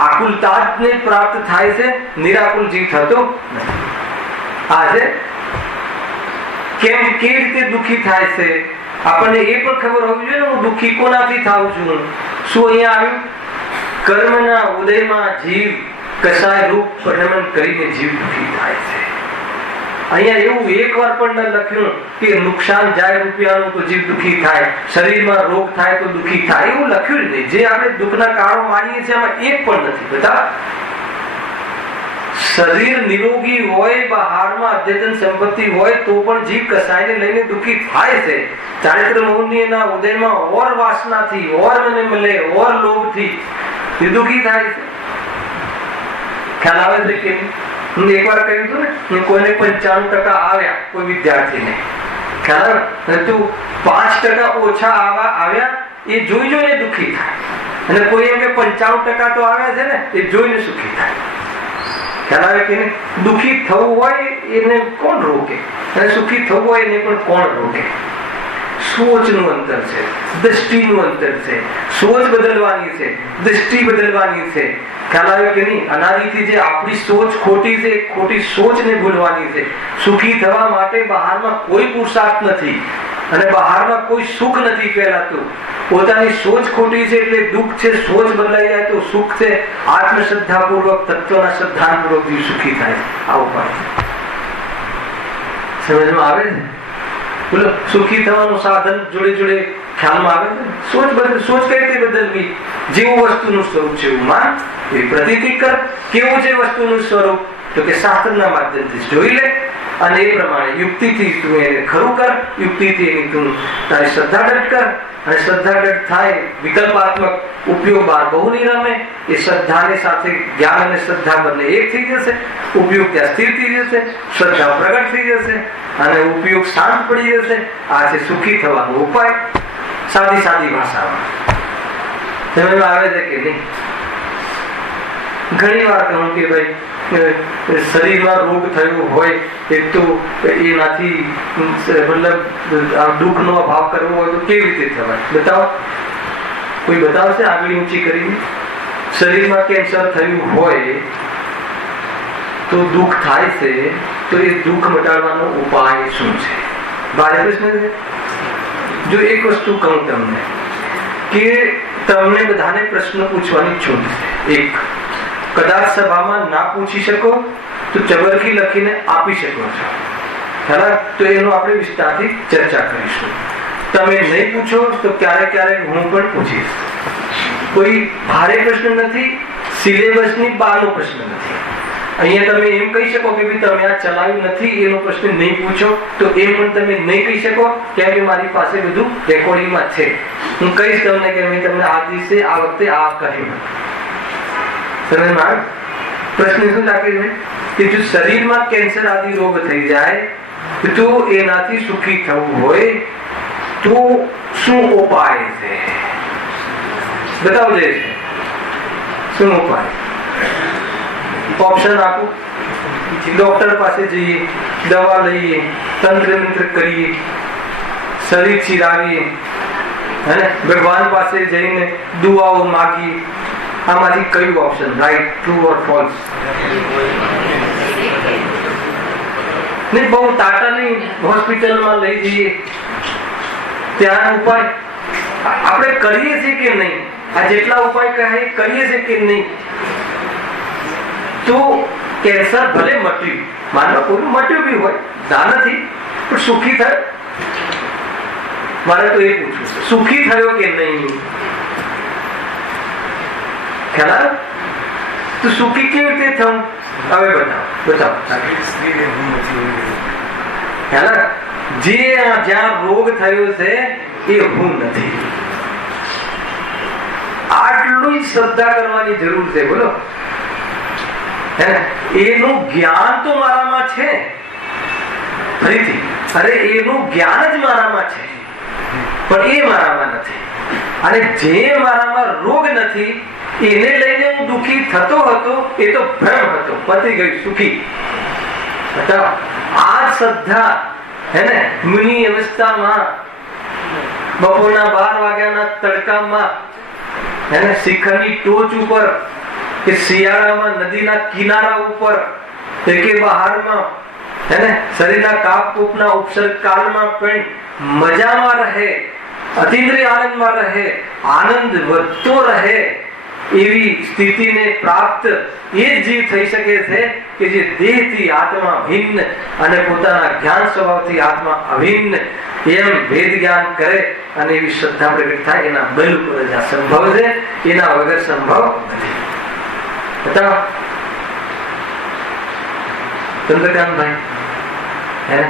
આકુલતા જ પ્રાપ્ત થાય છે, નિરાકુલ જીવ થતો નથી. આજે કેવી રીતે દુઃખી થાય છે આપણને એ પણ ખબર હોવી જોઈએ ને. હું દુઃખી કોનાથી થાઉં છું? શું અહીંયા આવ્યું? કર્મના ઉદયમાં જીવ કસાય રૂપ પરિણમન કરીને જીવ દુઃખી થાય છે. અહીંયા એવું એકવાર પણ ન લખ્યું કે નુકસાન જાય રૂપિયાનું તો જીવ દુઃખી થાય, શરીરમાં રોગ થાય તો દુઃખી થાય, એવું લખ્યું જ નહીં. જે આપણે દુઃખના કારણો માનીએ છીએ એમાં એક પણ નથી. બધા શરીર નિરોગી હોય, બહારમાં અદ્યતન સંપત્તિ હોય તો પણ જીવ કસાયને લઈને દુઃખી થાય છે. ચારિત્ર મોહનીના ઉદયમાં ઓર વાસનાથી, ઓર મને મળે, ઓર લોભથી એ દુઃખી થાય છે. ખ્યાલ આવે છે કે હું એકવાર કહ્યું હતું ને, કોઈને 95% આવ્યા કોઈ વિદ્યાર્થીને, ખ્યાલ આવે, તું 5% ઓછા આવ્યા એ જોઈ જોઈને દુઃખી થાય, અને કોઈ એમ કે 95% તો આવ્યા છે ને એ જોઈને સુખી થાય. ખ્યાલ આવે કે નહીં? દુઃખી થવું હોય એને કોણ રોકે, અને સુખી થવું હોય એને પણ કોણ રોકે? સોચનું અંતર છે, દ્રષ્ટિનું અંતર છે. સોચ બદલવાની છે, દ્રષ્ટિ બદલવાની છે. ખ્યાલ આવે કે નહીં? અનાદિથી જે આપણી સોચ ખોટી છે, ખોટી સોચને ભૂલવાની છે. સુખી થવા માટે બહારમાં કોઈ પુરુષાર્થ નથી અને બહારમાં કોઈ સુખ નથી. પહેલા તો પોતાની સોચ ખોટી છે એટલે દુઃખ છે, સોચ બદલાઈ જાય તો સુખ છે. આત્મશ્રદ્ધાપૂર્વક, તત્વના શ્રદ્ધાપૂર્વક સુખી થાય. આ ઉપાય સમજમાં આવે છે? બોલો, સુખી થવાનું સાધન જોડે જોડે ખ્યાલમાં આવે છે. સોચ કઈ રીતે બદલવી? જેવું વસ્તુનું સ્વરૂપ છે એવું માન, એ પ્રતીતિ કર. કેવું છે વસ્તુનું સ્વરૂપ? તો કે શાસ્ત્રના માધ્યમથી જોઈ લે અને એ પ્રમાણે યુક્તિથી તું એને ખરું કર. યુક્તિથી એની તું તારી શ્રદ્ધા દઢ કર, અને શ્રદ્ધા દઢ થાય વિકલ્પાત્મક ઉપયોગ બાર બહુ નહીં રમે. એ શ્રદ્ધાની સાથે જ્ઞાન અને શ્રદ્ધા બંને એક થઈ જશે. ઉપયોગ ત્યાં સ્થિર થઈ જશે, શ્રદ્ધા પ્રગટ થઈ જશે અને ઉપયોગ શાંત પડી જશે. આ છે સુખી થવાનો ઉપાય, સાદી સાદી ભાષામાં. સમજમાં આવે છે કે નહીં? ઘણી વાર કહું કે ભાઈ શરીરમાં રોગ થયો હોય, એક તો એનાથી મતલબ દુઃખનો અભાવ કરવો હોય તો કેવી રીતે થવાય? બતાવો, કોઈ બતાવશે આગળ ઊંચી કરીને? શરીરમાં કેન્સર થયું હોય તો દુઃખ થાય છે, તો એ દુઃખ મટાડવાનો ઉપાય શું છે? ભારે પ્રશ્ન છે. જો એક વસ્તુ કહું તમને કે તમને બધાને પ્રશ્ન પૂછવાની છૂટ છે. એક, કદાચ સભામાં ના પૂછી શકો તો ચબરકી લખીને આપી શકો છો, ખરા? તો એનો આપણે વિસ્તારથી ચર્ચા કરીશું. તમે નહીં પૂછો તો ક્યારેક ક્યારેક હું પણ પૂછીશ. કોઈ ભારે પ્રશ્ન નથી, સિલેબસની બહારનો પ્રશ્ન નથી. અહીંયા તમે એમ કહી શકો કે ભાઈ તમે આ ચલાવ્યું નથી એનો પ્રશ્ન નહીં પૂછો, તો એમ પણ તમે નહીં કહી શકો, કેમ કે મારી પાસે બધું રેકોર્ડિંગમાં છે. હું કહીશ તમને કે મેં તમને આ દિવસે આ વખતે આ કહ્યું. સમજમાં? પ્રશ્ન શું લાગે છે કે જો શરીરમાં કેન્સર આદિ રોગ થઈ જાય તો એનાથી સુખી થવું હોય તો શું ઉપાય છે? બતાવજે. શું ઉપાય? ઓપ્શન આપો. ડોક્ટર પાસે જઈએ, દવા લઈએ, તંત્ર મંત્ર કરીએ, શરીર ચિરાવીએ, હે, ભગવાન પાસે જઈને દુઆઓ માગીએ. આમાંથી કયું option right, true or false? નહીં, બહુ ટાટાની હોસ્પિટલમાં લઈ જઈએ, ત્યાં ઉપાય આપણે કરીએ છીએ કે નહીં? આ જેટલા ઉપાય કહે કરીએ છીએ કે નહીં? તો કેન્સર ભલે મટ્યું, માનવા પૂરું મટ્યું બી હોય, ના નથી, પણ સુખી થયો? મારે તો એ પૂછવું, સુખી થયો કે નહીં? ખ્યાલ? તો સુખી કેવી રીતે થવું? હવે બતાવો. ખ્યાલ? જે જ્યાં રોગ થયો છે એ હું નથી. આટલું જ શ્રદ્ધા કરવાની જરૂર છે. બોલો, એનું જ્ઞાન તો મારામાં છે. ફરીથી, અરે એનું જ્ઞાન જ મારામાં છે, પણ એ મારામાં નથી. અને જે મારામાં રોગ નથી એને લઈને હું દુઃખી થતો હતો, એ તો ભ્રમ હતો. પતી ગયું, સુખી. આ શ્રદ્ધા હે ને મુનિ અવસ્થામાં બપોરના 12 વાગ્યાના તડકામાં એને શિખરની ટોચ ઉપર કે શિયાળામાં નદીના કિનારા ઉપર કે બહારમાં એને શરીરના કાપ કૂપના ઉપસર્ગ કાળમાં પણ મજામાં રહે, અતિન્દ્રિય આનંદમાં રહે, આનંદ વધતો રહે એવી સ્થિતિને પ્રાપ્ત એ જીવ થઈ શકે છે કે જે દેહથી આત્મા ભિન્ન અને પોતાના જ્ઞાન સ્વભાવથી આત્મા અભિન્ન એમ ભેદ જ્ઞાન કરે અને એવી શ્રદ્ધા પ્રગટ થાય. એના બલ ઉપર જ આ સંભવ છે, એના વગર સંભવ નથી. બતાવો ચંદ્રકાંતભાઈ, હે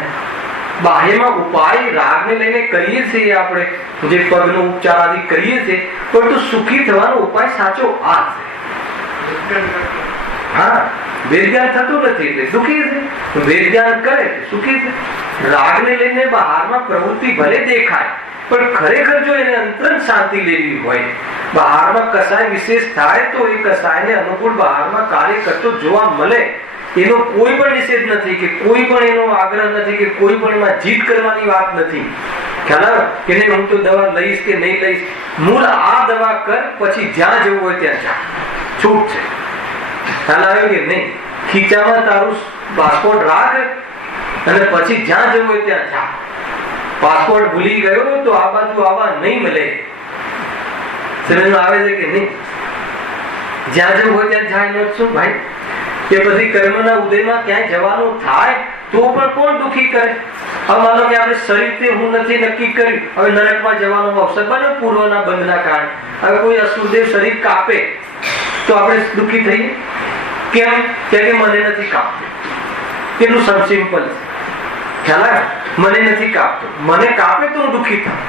બાહ્યમાં ઉપાય રાગને લઈને કરીએ છીએ આપણે, જે પગનો ઉપચાર આદિ કરીએ છીએ, પરંતુ સુખી થવાનો ઉપાય સાચો આ છે. હા, વેદજ્ઞાન થતું નથી એટલે સુખી છે, વેદજ્ઞાન કરે સુખી છે. રાગને લઈને બહારમાં પ્રવૃત્તિ ભલે દેખાય, પણ ખરેખર જો એને અંતરંગ શાંતિ લેવી હોય, બહારમાં કસાય વિશેષ થાય તો એ કસાયને અનુકૂળ બહારમાં કાર્ય કરતો જોવા મળે. એનો કોઈ પણ નિષેધ નથી, કે કોઈ પણ એનો આગ્રહ નથી, કે કોઈ પણ એમાં જીત કરવાની વાત નથી. ખ્યાલ કે નહીં, હું તો દવા લઈશ કે નહીં લઈશ, મૂળ આ દવા કર, પછી જ્યાં જવું હોય ત્યાં જા, છૂટ છે. ખ્યાલ આવ્યો કે નહીં? ખીચામાં તારું પાસપોર્ટ રાખ અને પછી જ્યાં જવું હોય ત્યાં જા. પાસપોર્ટ ભૂલી ગયો તો આ બાજુ આવવા નહીં મળે. સમજમાં આવે છે કે નહીં? જ્યાં જવું હોય ત્યાં જાય. નો શું ભાઈ, કે પછી કર્મના ઉદયમાં ક્યાંય જવાનું થાય તો પણ કોણ દુખી કરે? હવે માનો કે આપણે શરીરથી હું નથી નક્કી કર્યું, હવે નરકમાં જવાનો અવસર બન્યો પૂર્વના બંધના કારણે, હવે કોઈ અસુરદેવ શરીર કાપે તો આપણે દુખી થઈએ. કેમ? કે મને નથી કાપતું. કેટલું સિમ્પલ છે. ખ્યાલ? મને નથી કાપતો, મને કાપે તો હું દુખી થાઉં.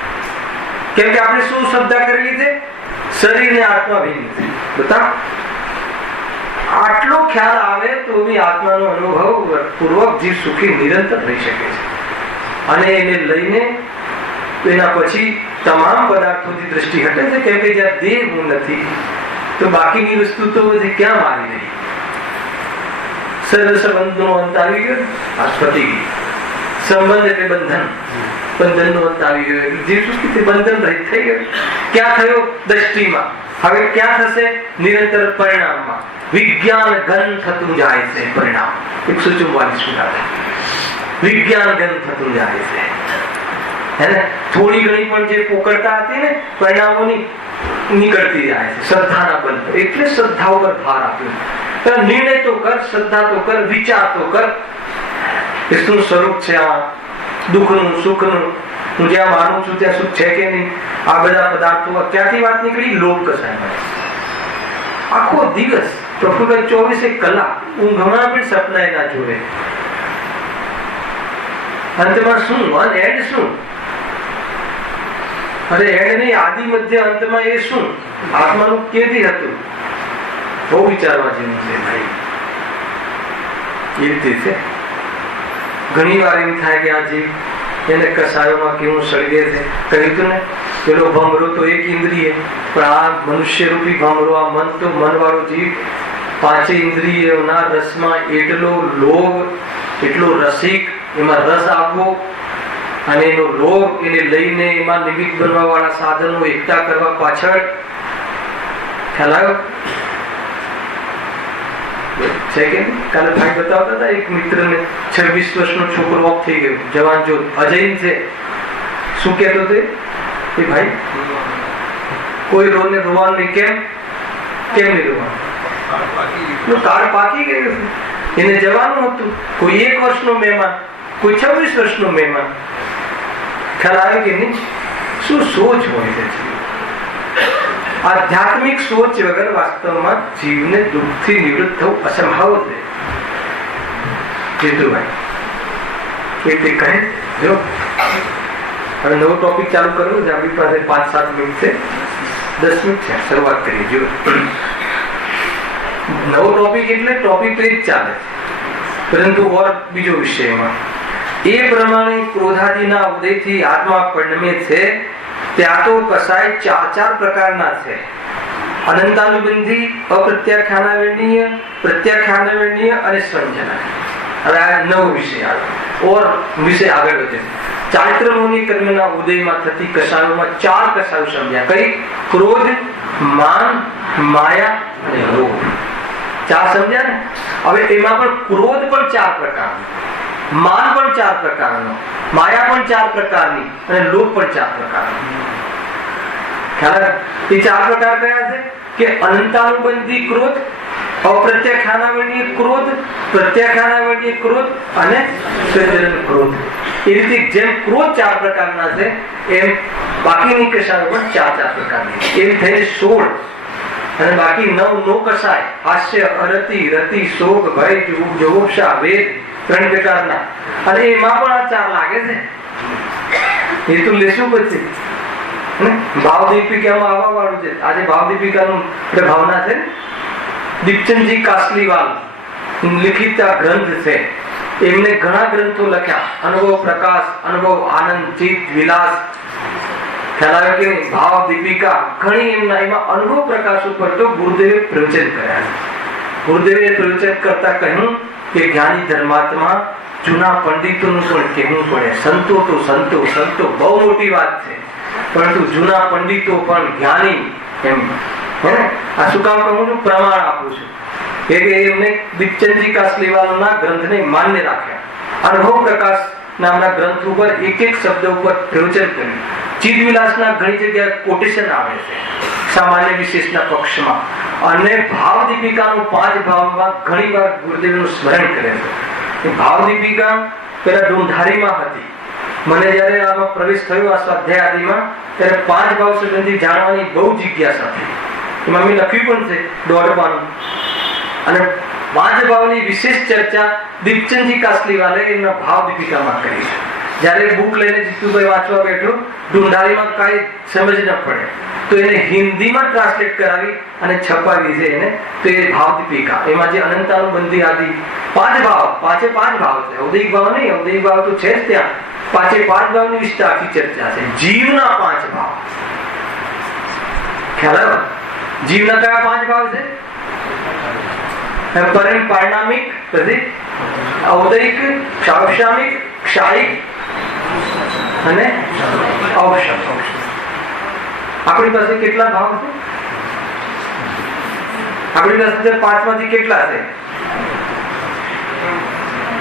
કેમ કે આપણે શું શ્રદ્ધા કરેલી છે? શરીર ને આત્મા ભિન્ન છે. બતા આટલો ખ્યાલ આવે તો આત્માનો અનુભવ પૂર્વક જીવ સુખી નિરંતર રહી શકે છે. અને એને લઈને એના પછી તમામ પદાર્થોથી દ્રષ્ટિ હટે છે. કેમ કે જ્યાં દેહ હું નથી તો બાકીની વસ્તુ તો બધી ક્યાં મારી રહી? સર્વ સંબંધનો અંત આવી ગયો, આસ્પતિ ગઈ. સંબંધ એટલે બંધન, બંધનનો અંત આવી ગયો એટલે જીવ સુખી બંધન રહિત થઈ ગયો. ક્યાં થયો? દ્રષ્ટિમાં. હવે ક્યાં થશે? નિરંતર પરિણામમાં. વિજ્ઞાન ઘન થતું જાય છે. પરિણામ 144 વિજ્ઞાન ઘન થતું જાય છે. હે ને? થોડી ઘણી પણ જે પોકળતા હતી ને પરિણામોની, નીકળતી જાય છે શ્રદ્ધાના બલ પર. એટલે શ્રદ્ધા ઉપર ભાર આપ્યો. નિર્ણય તો કર, શ્રદ્ધા તો કર, વિચાર તો કર. શું સ્વરૂપ છે આ દુઃખનું સુખનું? હું જ્યાં માનું છું ત્યાં સુખ છે કે નહીં? આ બધા પદાર્થો ક્યાંથી વાત નીકળી? લોભ કસાય. આખો દિવસ પ્રભુભાઈ 24 કલાક ઊંઘમાં પણ સપના એના જોડે. અંતમાં શું? એન્ડ શું? અરે એન્ડ નહીં, આદિ મધ્ય અંતમાં એ શું? આત્માનું કેથી હતું? બહુ વિચારવા જેવું છે ભાઈ. એ રીતે છે. ઘણી વાર એમ થાય કે આ જીવ એને કસાયોમાં કેવું સળગે છે. કહ્યું તું ને, પેલો ભમરો તો એક ઇન્દ્રિય, પણ આ મનુષ્ય રૂપી ભમરો, આ મન તો મન વાળો જીવ, પાંચે ઇન્દ્રિયોના રસમાં એટલો લોભ, એટલો રસિક, એમાં રસ આપવો અને એનો લોભ એને લઈને એમાં નિમિત્ત બનવા વાળા સાધનો એકઠા કરવા પાછળ. ખ્યાલ આવ્યો છે કે? કાલે ભાઈ બતાવતા હતા એક મિત્રને 26 વર્ષનો છોકરો ઓફ થઈ ગયો, જવાન જો અજય છે. શું કહેતો તે? એ ભાઈ કોઈ રોને રોવાનું નહીં. કેમ નહીં રોવાનું? કાર્ડ પાકી ગયું છે. એને જવાનું હતું. કોઈ 1 વર્ષનો મહેમાન, કોઈ 26 વર્ષનો મહેમાન. ખ્યાલ આવે કે નહીં? શું સોચ હોય છે? આધ્યાત્મિક સોચ વગર વાસ્તવમાં જીવને દુઃખથી નિવૃત્ત થવું અસંભવ છે. જીતુભાઈ એ કહે જો હવે નવો ટોપિક ચાલુ કરવો છે. આપણી પાસે 5-7 મિનિટ છે, 10 મિનિટ છે, શરૂઆત કરીએ. જો નવો ટોપિક એટલે ટોપિક તો જ ચાલે, પરંતુ ઓર બીજો વિષયમાં એ પ્રમાણે ક્રોધાદિના ઉદયથી આત્મા પરિણમે છે. ત્યાં તો કસાય 4 પ્રકારના છે. અનંતાનુબંધી, અપ્રત્યાખ્યાનાવરણીય, પ્રત્યાખ્યાનાવરણીય અને સંજના. હવે આ નવો વિષય આવે. ઓર વિશે આગળ વધે. ચારિત્રમોની કર્મના ઉદયમાં થતી કશાયોમાં 4 કશાયો સમજ્યા. કઈ? ક્રોધ, માન, માયા અને લોભ. 4 સમજ્યા ને. હવે એમાં પણ ક્રોધ પણ 4 પ્રકારનો, માન પણ 4 પ્રકારનો, માયા પણ 4 પ્રકારની અને લોભ પણ 4 પ્રકારનો. ખ્યાલ? એ 4 પ્રકાર કયા છે? કે અનંતાનુબંધી ક્રોધ, અપ્રત્યાખ્યાનાવર્ણીય ક્રોધ, પ્રત્યાખ્યાનાવર્ણીય ક્રોધ અને સર્જન ક્રોધ. એ રીતે જેમ ક્રોધ 4 પ્રકારના છે એમ બાકીની કશાયો પણ 4 પ્રકારની. એમ થઈને 16 અને બાકી 9 નો કશાય. હાસ્ય, અરતિ, રતિ, શોક, ભય, જુગુપ્સા, વેદ 3 પ્રકારના. અને એમાં પણ આ 4 લાગે છે. એ તો લેશું પછી. ભાવ દીપિકામાં આવવા વાળું છે. આજે ભાવ દીપિકાનું ભાવના છે. દીપચંદજી કાસલીવાલ લિખિત ગ્રંથ છે. એમને ઘણા ગ્રંથો લખ્યા. અનુભવ પ્રકાશ, અનુભવ આનંદ, ચિત્ત વિલાસ. ખ્યાલ આવે કે ભાવ દીપિકા ઘણી એમના એમાં અનુભવ પ્રકાશ ઉપર તો ગુરુદેવે પ્રવચન કર્યા. ગુરુદેવે પ્રવચન કરતા કહ્યું કે જ્ઞાની ધર્માત્મા જૂના પંડિતોનું પણ કહેવું પડે. સંતો તો સંતો સંતો બહુ મોટી વાત છે, પરંતુ જૂના પંડિતો પણ જ્ઞાની એમ. આ શું કામ કહું છું? પ્રમાણ આપું છું કે એમને દીપચંદજી કાસલીવાલના ગ્રંથને માન્ય રાખ્યા. અનુભવ પ્રકાશ નામના ગ્રંથ ઉપર એક શબ્દ ઉપર પ્રવચન કર્યું. ચિદવિલાસના ઘણી જગ્યાએ કોટેશન આવે છે સામાન્ય વિશેષના પક્ષમાં. અને ભાવ દીપિકાનું 5 ભાવમાં ઘણી વાર ગુરુદેવનું સ્મરણ કરે છે. ભાવ દીપિકા પેલા ઢોંઢારીમાં હતી. મને જયારે આમાં પ્રવેશ થયો આ સ્વાધ્યાય આદિમાં, ત્યારે 5 ભાવ સંબંધી જાણવાની બહુ જિજ્ઞાસા હતી. એમાં મેં લખ્યું પણ છે દોડવાનું. અને 5 ભાવની વિશેષ ચર્ચા દીપચંદજી કાસલીવાલે એમના ભાવ દીપિકામાં કરી છે. જયારે બુક લઈને જીતુભાઈ વાંચવા બેઠો, ઢુંઢારીમાં કાંઈ સમજ ન પડે તો એને હિન્દીમાં ટ્રાન્સલેટ કરાવી અને છપાવી છે એને. તો એ ભાવ દીપિકા, એમાં જે અનંતાનુબંધી આદિ 5 ભાવ, 5 ભાવ છે. ઔદયિક ભાવ નહીં, ઔદયિક ભાવ તો છે જ ત્યાં. 5 ભાવની વિશે આખી ચર્ચા છે. જીવના 5 ભાવ. ખ્યાલ આવ્યો? જીવના કયા 5 ભાવ છે? પરિણામિક, પછી ઔદયિક, સાંસામિક, ક્ષાયિક અને ઔષધ. આપણી પાસે કેટલા ભાવ છે? આપણી પાસે 5 માંથી કેટલા છે?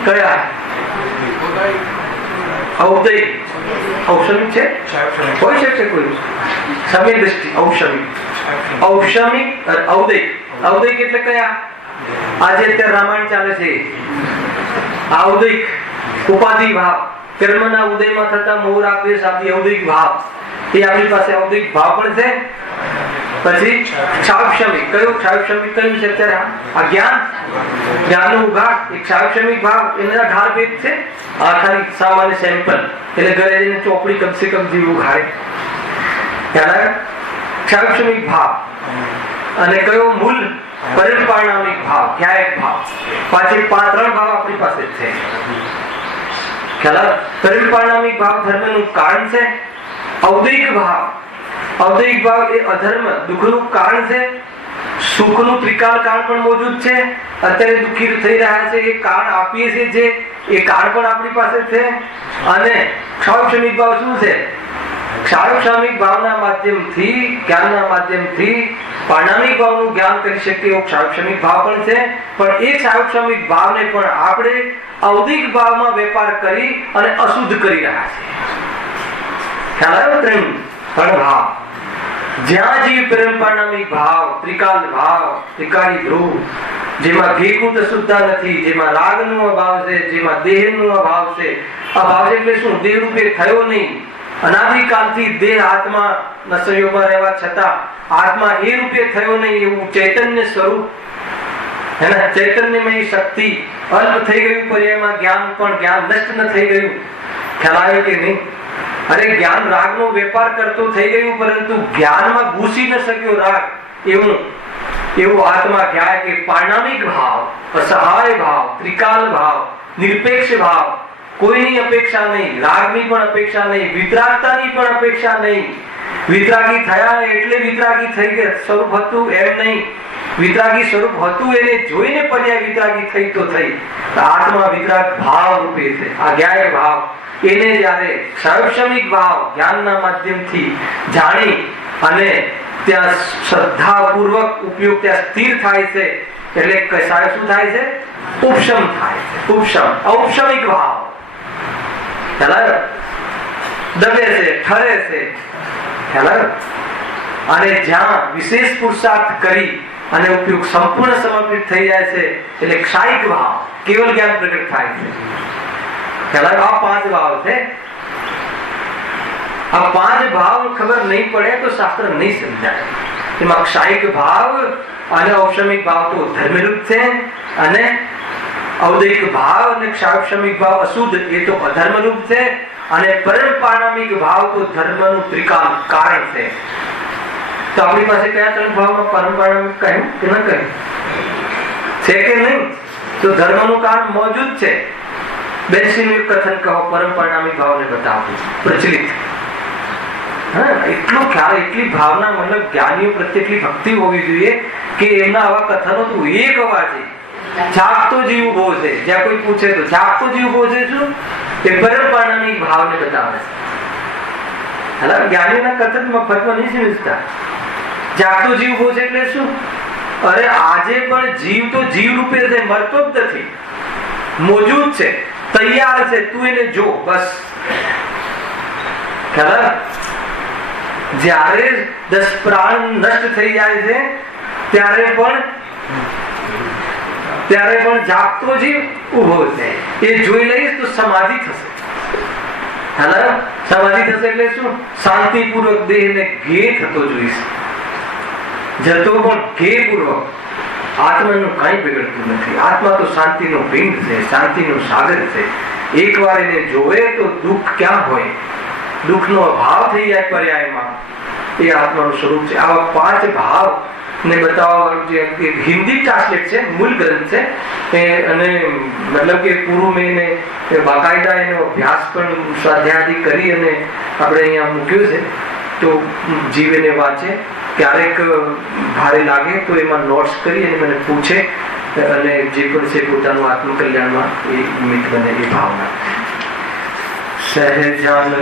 કયા? ઔદયિક, ઔષમિક છે, હોઈ શકશે કોઈ સમય દ્રષ્ટિ. ઔષમિક, ઔષમિક, ઔદયિક. ઔદયિક એટલે કયા? આજે અત્યારે રામાયણ ચાલે છે. ઔદયિક ઉપાધિ ભાવ, કર્મના ઉદયમાં થતા મોહ રાગ દ્વેષ આદિ ઔદયિક ભાવ. એ આપણી પાસે ઔદયિક ભાવ પણ છે. પછી ક્ષાવક્ષમિક. કયું ક્ષાવક્ષમિક કયું છે અત્યારે? આ જ્ઞાન, જ્ઞાનનો ઉઘાડ. એક ક્ષાવક્ષમિક ભાવ, એના 18 ભેદ છે. આ ખાલી સામાન્ય સેમ્પલ, એટલે ઘરે જઈને ચોપડી કમસે કમ જેવું ઉઘાડે. ખ્યાલ? ક્ષાવક્ષમિક ભાવ. અને કયો? મૂળ પરિણામિક ભાવ, ન્યાયિક ભાવ. પાછી 3 ભાવ આપણી પાસે છે. ખ્યાલ? પરિણામિક ભાવ ધર્મનું કારણ છે. ઔદયિક ભાવ, ઔદયિક ભાવ એ અધર્મ દુઃખનું કારણ છે. સુખનું ત્રિકાળ કાળ પણ મોજૂદ છે. અત્યારે દુઃખી થઈ રહ્યા છે એ કારણ આપીએ છીએ, જે એ કાળ પણ આપણી પાસે છે. અને ક્ષાવક્ષમિક ભાવ શું છે? ક્ષાવક્ષમિક ભાવના માધ્યમથી, જ્ઞાનના માધ્યમથી પરિણામિક ભાવનું જ્ઞાન કરી શકીએ એવો ક્ષાવક્ષમિક ભાવ પણ છે. પણ એ ક્ષાવક્ષમિક ભાવને પણ આપણે ઔદયિક ભાવમાં વેપાર કરી અને અશુદ્ધ કરી રહ્યા છે. ખ્યાલ આવ્યો? 3 ભાવ. જ્યાં જીવ પરિણામિક ભાવ, ત્રિકાલ ભાવ, ત્રિકાળી ધ્રુવ, જેમાં ભેગું શુદ્ધતા નથી, જેમાં રાગનો અભાવ છે, જેમાં દેહનો અભાવ છે. અભાવ એટલે શું? દેહ રૂપે થયો નહીં. અનાદિકાલથી દેહ આત્મા સંયોગમાં રહેવા છતાં આત્મા એ રૂપે થયો નહીં, એવું ચૈતન્ય સ્વરૂપ, એના ચૈતન્યમય શક્તિ અલ્પ થઈ ગયું. પણ એમાં જ્ઞાન પણ જ્ઞાન નષ્ટ ન થઈ ગયું. ખ્યાલ આવે કે નહીં? અરે જ્ઞાન રાગનો વેપાર કરતો થઈ ગયું, પરંતુ જ્ઞાનમાં ઘૂસી ન શક્યો રાગ. એવું આત્મા કહેવાય કે પરિણામિક ભાવ, અસહાય ભાવ, ત્રિકાલ ભાવ, નિરપેક્ષ ભાવ. કોઈની અપેક્ષા નહીં, રાગની પણ અપેક્ષા નહીં, વિતરાગતાની પણ અપેક્ષા નહીં. વિતરાગી થયા એટલે વિતરાગી થઈ ગયા સ્વરૂપ હતું એમ નહીં. વિતરાગી સ્વરૂપ હતું એને જોઈને પર્યાય વિતરાગી થઈ તો થઈ. આત્મા વિતરાગ ભાવ રૂપે છે, આજ્ઞાય ભાવ. એને જ્યારે સાયુષ્યમિક ભાવ જ્ઞાનના માધ્યમથી જાણી અને ત્યાં શ્રદ્ધાપૂર્વક ઉપયોગ ત્યાં સ્થિર થાય છે એટલે શું થાય છે? ઉપશમ થાય છે. ઉપશમ ઔપશમિક ભાવ દબે છે, ઠરે છે. અને જ્યાં વિશેષ પુરુષાર્થ કરી અને ઉપયોગ સંપૂર્ણ સમર્પિત થઈ જાય છે એટલે ક્ષાયિક ભાવ કેવલ જ્ઞાન પ્રગટ થાય છે. આ 5 ભાવ છે. આ 5 ભાવ ખબર નહીં પડે તો શાસ્ત્ર નહીં સમજાય. એમાં ક્ષાયિક ભાવ અને ઔપશમિક ભાવ તો ધર્મરૂપ છે અને ઔદયિક ભાવ અને ક્ષાયક્ષમિક ભાવ અશુદ્ધ એ તો અધર્મરૂપ છે અને પરમપારમિક ભાવ તો ધર્મનું ત્રિકાલ કારણ છે. તો આપણી પાસે કયા 3 ભાવમાં પરમપારમિક કહ્યું કે ન કહ્યું છે કે નહીં? તો ધર્મનું કારણ મોજૂદ છે. બેનસીનું કથન કહો પરમપારમિક ભાવને બતાવો પ્રચલિત. એટલો ખ્યાલ, એટલી ભાવના, મતલબ જ્ઞાનીઓ પ્રત્યે એટલી ભક્તિ હોવી જોઈએ કે એમના આવા કથનો તો એક અવાજે જાગતો જીવ ઉભો છે. જ્યાં કોઈ પૂછે તો જાગતો જીવ ઉભો છે શું? એ પરમપારમિક ભાવને બતાવે છે. જ્ઞાનીઓના કથન મફતમાં નહીં સમજતા. જાગતો જીવ ઉભો છે એટલે શું? અરે આજે પણ જીવ તો જીવ રૂપે છે, મરતો જ નથી, મોજૂદ છે, તૈયાર છે. તું એને જો બસ. જ્યારે 10 પ્રાણ નષ્ટ થઈ જાય છે ત્યારે પણ જાગતો જીવ ઉભો છે. એ જોઈ લઈશ તો સમાધિ થશે. સમાધિ થશે એટલે શું? શાંતિપૂર્વક દેહને ઘે થતો જોઈશ. જતો પણ ઘે પૂર્વક. આત્માનું કઈ બિગડતું નથી. આત્મા તો શાંતિનો પિંડ છે, શાંતિનો સાગર છે. એકવાર એને જોવે તો દુઃખ ક્યાં હોય? દુઃખનો અભાવ થઈ જાય પર્યાયમાં. એ આત્માનું સ્વરૂપ છે. આવા 5 ભાવ ને બતાવવા વાળું જે હિન્દી ટ્રાન્સલેટ છે, મૂળ ગ્રંથ છે અને મતલબ કે પૂરું મેં બાકાયદા એનો અભ્યાસ પણ સ્વાધ્યાય કરી અને આપણે અહીંયા મૂક્યું છે. તો જીવ એને વાંચે, ક્યારેક ભારે લાગે તો એમાં નોટ્સ કરી અને મને પૂછે અને જે પણ છે પોતાનું આત્મકલ્યાણમાં એ નિમિત્ત બને એ ભાવના. સહજાનંદ